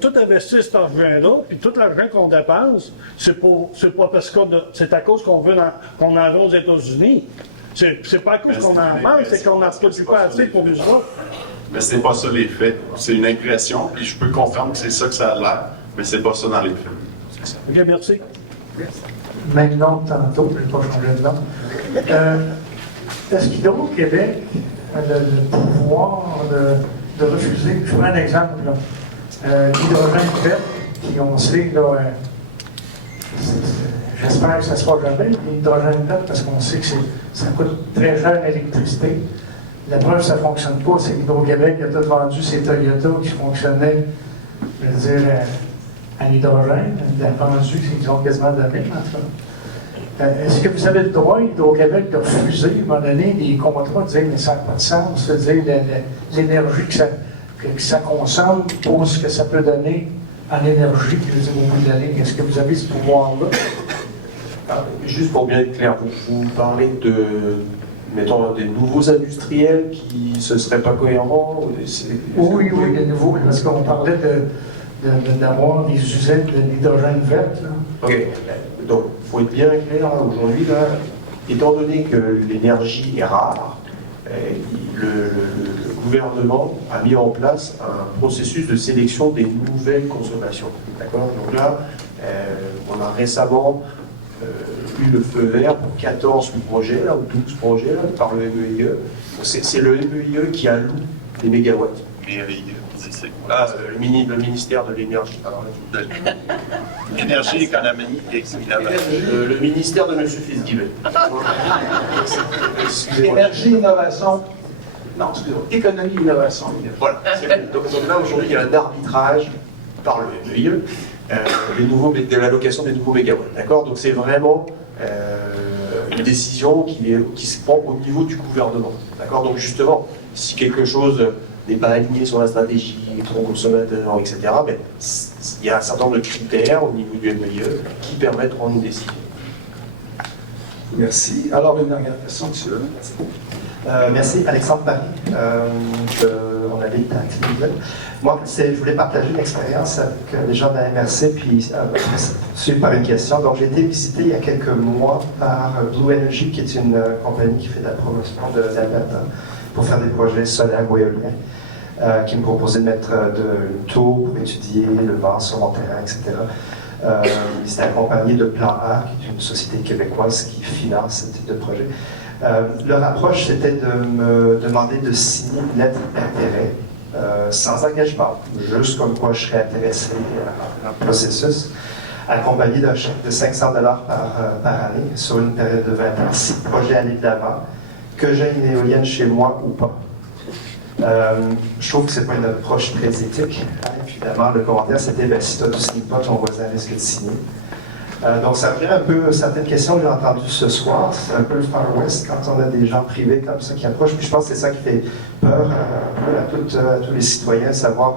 tout investir cet argent-là, puis tout l'argent qu'on dépense, c'est pas parce que c'est à cause qu'on veut qu'on en va aux États-Unis. C'est pas à cause qu'on en manque, c'est qu'on n'en produit pas assez pour nous autres. Mais c'est pas ça les faits. C'est une impression, puis je peux comprendre que c'est ça que ça a l'air, mais c'est pas ça dans les faits. OK, merci. Même nom que tantôt, je ne vais pas changer de nom. Est-ce qu'Hydro-Québec a le pouvoir de refuser? Je prends un exemple, l'hydrogène vert, qui on sait, là, j'espère que ça ne se fera jamais, l'hydrogène vert, parce qu'on sait que ça coûte très cher l'électricité. La preuve, ça ne fonctionne pas, c'est qu'Hydro-Québec a tout vendu ses Toyota qui fonctionnaient, je veux dire, à l'hydrogène. Il a vendu, ils ont quasiment donné, en tout cas. Est-ce que vous avez le droit, Hydro-Québec, de refuser, à un moment donné, des contrats, de dire, mais ça n'a pas de sens, de dire l'énergie que ça consomme pour ce que ça peut donner en énergie, je veux dire, au bout de la ligne. Est-ce que vous avez ce pouvoir-là? Juste pour bien être clair, vous parlez mettons, des nouveaux industriels qui ne seraient pas cohérents? Oui, des nouveaux, parce qu'on parlait d'avoir des usines de l'hydrogène verte. Là. OK. Donc, il faut être bien clair aujourd'hui, étant donné que l'énergie est rare, le gouvernement a mis en place un processus de sélection des nouvelles consommations. D'accord? Donc là, on a récemment eu le feu vert pour 14 projets, là, ou 12 projets là, par le MEIE. C'est le MEIE qui alloue les mégawatts. Le ministère de l'énergie. Énergie, économie et le ministère de M. Fitzgibbon. Énergie, innovation. Non, excusez-moi. Économie, innovation. Voilà. Donc là, aujourd'hui, il y a un arbitrage par le MEIE de l'allocation des nouveaux mégawatts. D'accord? Donc c'est vraiment une décision qui se prend au niveau du gouvernement. D'accord? Donc justement, si quelque chose n'est pas aligné sur la stratégie, trop consommateur, etc., mais il y a un certain nombre de critères au niveau du MEIE qui permettent de prendre une décision. Merci. Alors, une dernière question, monsieur. Merci, Alexandre Paris. On habite à Cleveland. Moi, je voulais partager une expérience avec les gens de la MRC, puis suivre par une question. Donc, j'ai été visité il y a quelques mois par Blue Energy, qui est une compagnie qui fait de la promotion d'Alberta pour faire des projets solaires ou éoliens, qui me proposait de mettre de taux pour étudier le vent sur mon terrain, etc. C'était accompagné de Plan A, qui est une société québécoise qui finance ce type de projet. Leur approche, c'était de me demander de signer une lettre d'intérêt sans engagement, juste comme quoi je serais intéressé à un processus, accompagné d'un chèque de 500 $ par année sur une période de 20 ans, si le projet allait de l'avant, que j'ai une éolienne chez moi ou pas. Je trouve que ce n'est pas une approche très éthique. Évidemment, le commentaire, c'était si toi tu ne signes pas, ton voisin risque de signer. Donc, ça revient un peu certaines questions que j'ai entendues ce soir. C'est un peu le Far West quand on a des gens privés comme ça qui approchent. Puis je pense que c'est ça qui fait peur un peu à tous les citoyens, savoir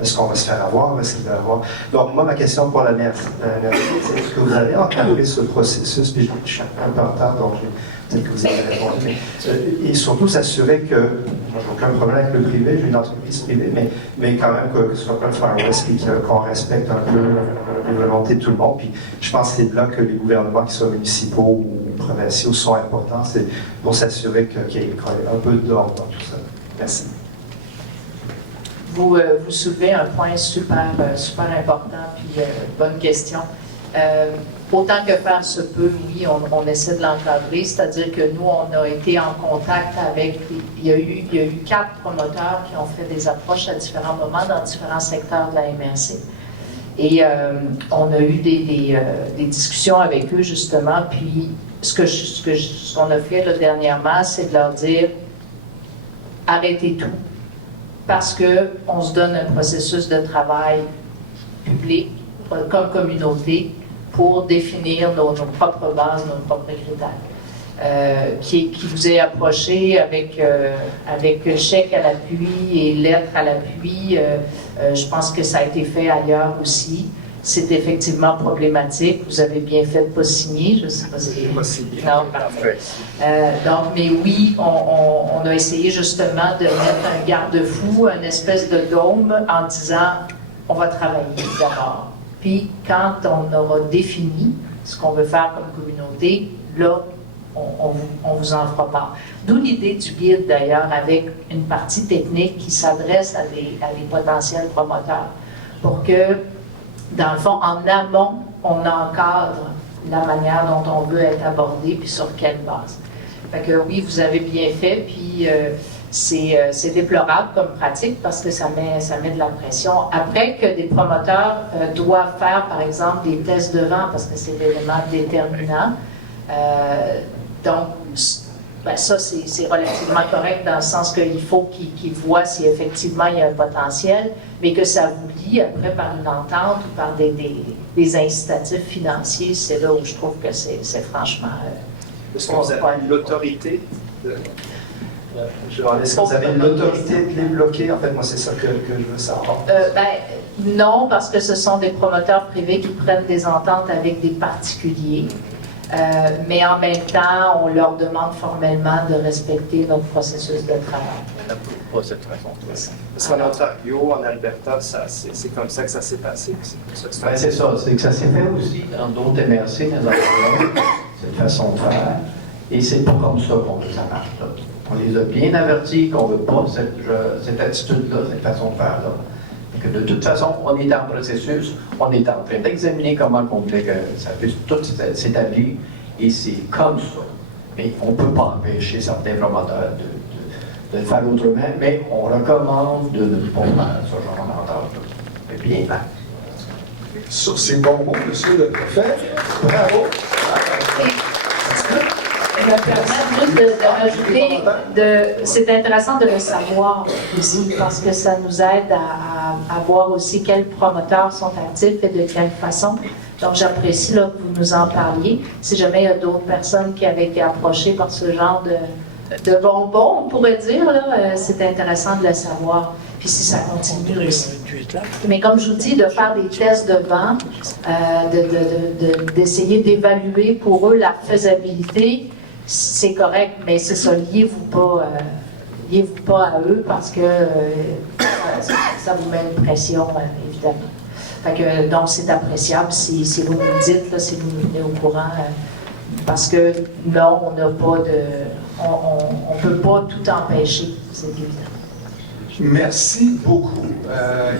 est-ce qu'on va se faire avoir, est-ce qu'il va y avoir. Donc, moi, ma question pour la mère, c'est est-ce que vous avez encadré ce processus? Puis je suis un peu en retard, donc peut-être que vous avez répondu. Et surtout, s'assurer que, moi, j'ai aucun problème avec le privé, j'ai une entreprise privée, mais quand même que ce soit pas le Far West et qu'on respecte un peu les volontés de tout le monde. Puis je pense que c'est là que les gouvernements, qu'ils soient municipaux ou provinciaux, sont importants. C'est pour s'assurer qu'il y ait un peu d'ordre dans tout ça. Merci. Vous soulevez un point super important, puis bonne question. Autant que faire se peut, oui, on essaie de l'encadrer, c'est-à-dire que nous, on a été en contact avec, il y a eu 4 promoteurs qui ont fait des approches à différents moments dans différents secteurs de la MRC. Et on a eu des discussions avec eux, justement, puis ce qu'on a fait là, dernièrement, c'est de leur dire « arrêtez tout », parce qu'on se donne un processus de travail public, comme communauté, pour définir nos propres bases, nos propres critères. Qui vous est approché avec chèque à l'appui et lettre à l'appui. Je pense que ça a été fait ailleurs aussi. c'est effectivement problématique. Vous avez bien fait de ne pas signer, je ne sais pas si... Non, parfait. Donc, mais oui, on a essayé justement de mettre un garde-fou, une espèce de dôme en disant on va travailler d'abord. Puis quand on aura défini ce qu'on veut faire comme communauté, là, on vous en fera part. D'où l'idée du guide, d'ailleurs, avec une partie technique qui s'adresse à des potentiels promoteurs, pour que, dans le fond, en amont, on encadre la manière dont on veut être abordé, puis sur quelle base. Fait que oui, vous avez bien fait, puis c'est déplorable comme pratique parce que ça met de la pression. Après que des promoteurs doivent faire, par exemple, des tests de vent, parce que c'est l'élément déterminant, donc, ben ça, c'est relativement correct dans le sens qu'il faut qu'ils voient si effectivement il y a un potentiel, mais que ça vous lie après par une entente ou par des incitatifs financiers, c'est là où je trouve que c'est franchement... Est-ce que vous avez l'autorité est-ce que vous avez l'autorité de les bloquer? En fait, moi, c'est ça que je veux savoir. Non, parce que ce sont des promoteurs privés qui prennent des ententes avec des particuliers. Mais en même temps, on leur demande formellement de respecter notre processus de travail. Pas cette façon. Parce qu'en Ontario, en Alberta, c'est comme ça que ça s'est passé. C'est ça, c'est que ça s'est fait aussi dans d'autres MRC, dans cette façon de faire. Et c'est pas comme ça qu'on veut que ça marche. Là. On les a bien avertis qu'on ne veut pas cette attitude-là, cette façon de faire-là. Que de toute façon, on est en processus, on est en train d'examiner comment on voulait que ça puisse tout s'établir, et c'est comme ça. Mais on ne peut pas empêcher certains promoteurs de le faire autrement, mais on recommande de ne pas faire ce genre d'entente. C'est bien mal. Sur ces bons mots, monsieur le préfet, bravo. Je me permets juste de rajouter, c'est intéressant de le savoir aussi, parce que ça nous aide à voir aussi quels promoteurs sont actifs et de quelle façon. Donc, j'apprécie là, que vous nous en parliez. Si jamais il y a d'autres personnes qui avaient été approchées par ce genre de bonbons, on pourrait dire, c'est intéressant de le savoir. Puis si ça continue aussi. Mais comme je vous dis, de faire des tests de vent, d'essayer d'évaluer pour eux la faisabilité, c'est correct, mais c'est ça, liez-vous pas à eux parce que ça vous met une pression, évidemment. Fait que, donc, c'est appréciable si vous nous dites, là, si vous nous tenez au courant, parce que non, on n'a pas de... On peut pas tout empêcher, c'est évident. Merci beaucoup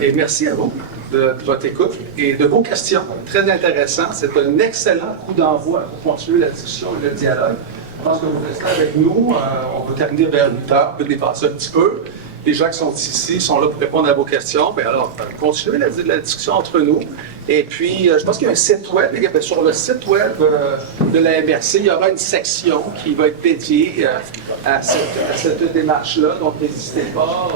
et merci à vous de votre écoute et de vos questions. Très intéressant. C'est un excellent coup d'envoi pour continuer la discussion et le dialogue. Je pense que vous restez avec nous. On va terminer vers 8 heures, on peut dépasser un petit peu. Les gens qui sont ici sont là pour répondre à vos questions. Bien alors, continuez la discussion entre nous. Et puis, je pense qu'il y a un site web. Sur le site web de la MRC, il y aura une section qui va être dédiée à cette démarche-là. Donc, n'hésitez pas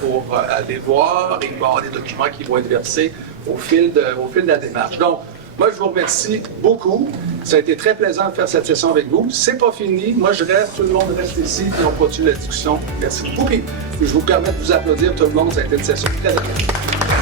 pour aller voir. Il va y avoir des documents qui vont être versés au fil de la démarche. Donc, moi, je vous remercie beaucoup. Ça a été très plaisant de faire cette session avec vous. C'est pas fini. Moi, je reste. Tout le monde reste ici. Puis on continue la discussion. Merci beaucoup. Puis je vous permets de vous applaudir, tout le monde. Ça a été une session très agréable.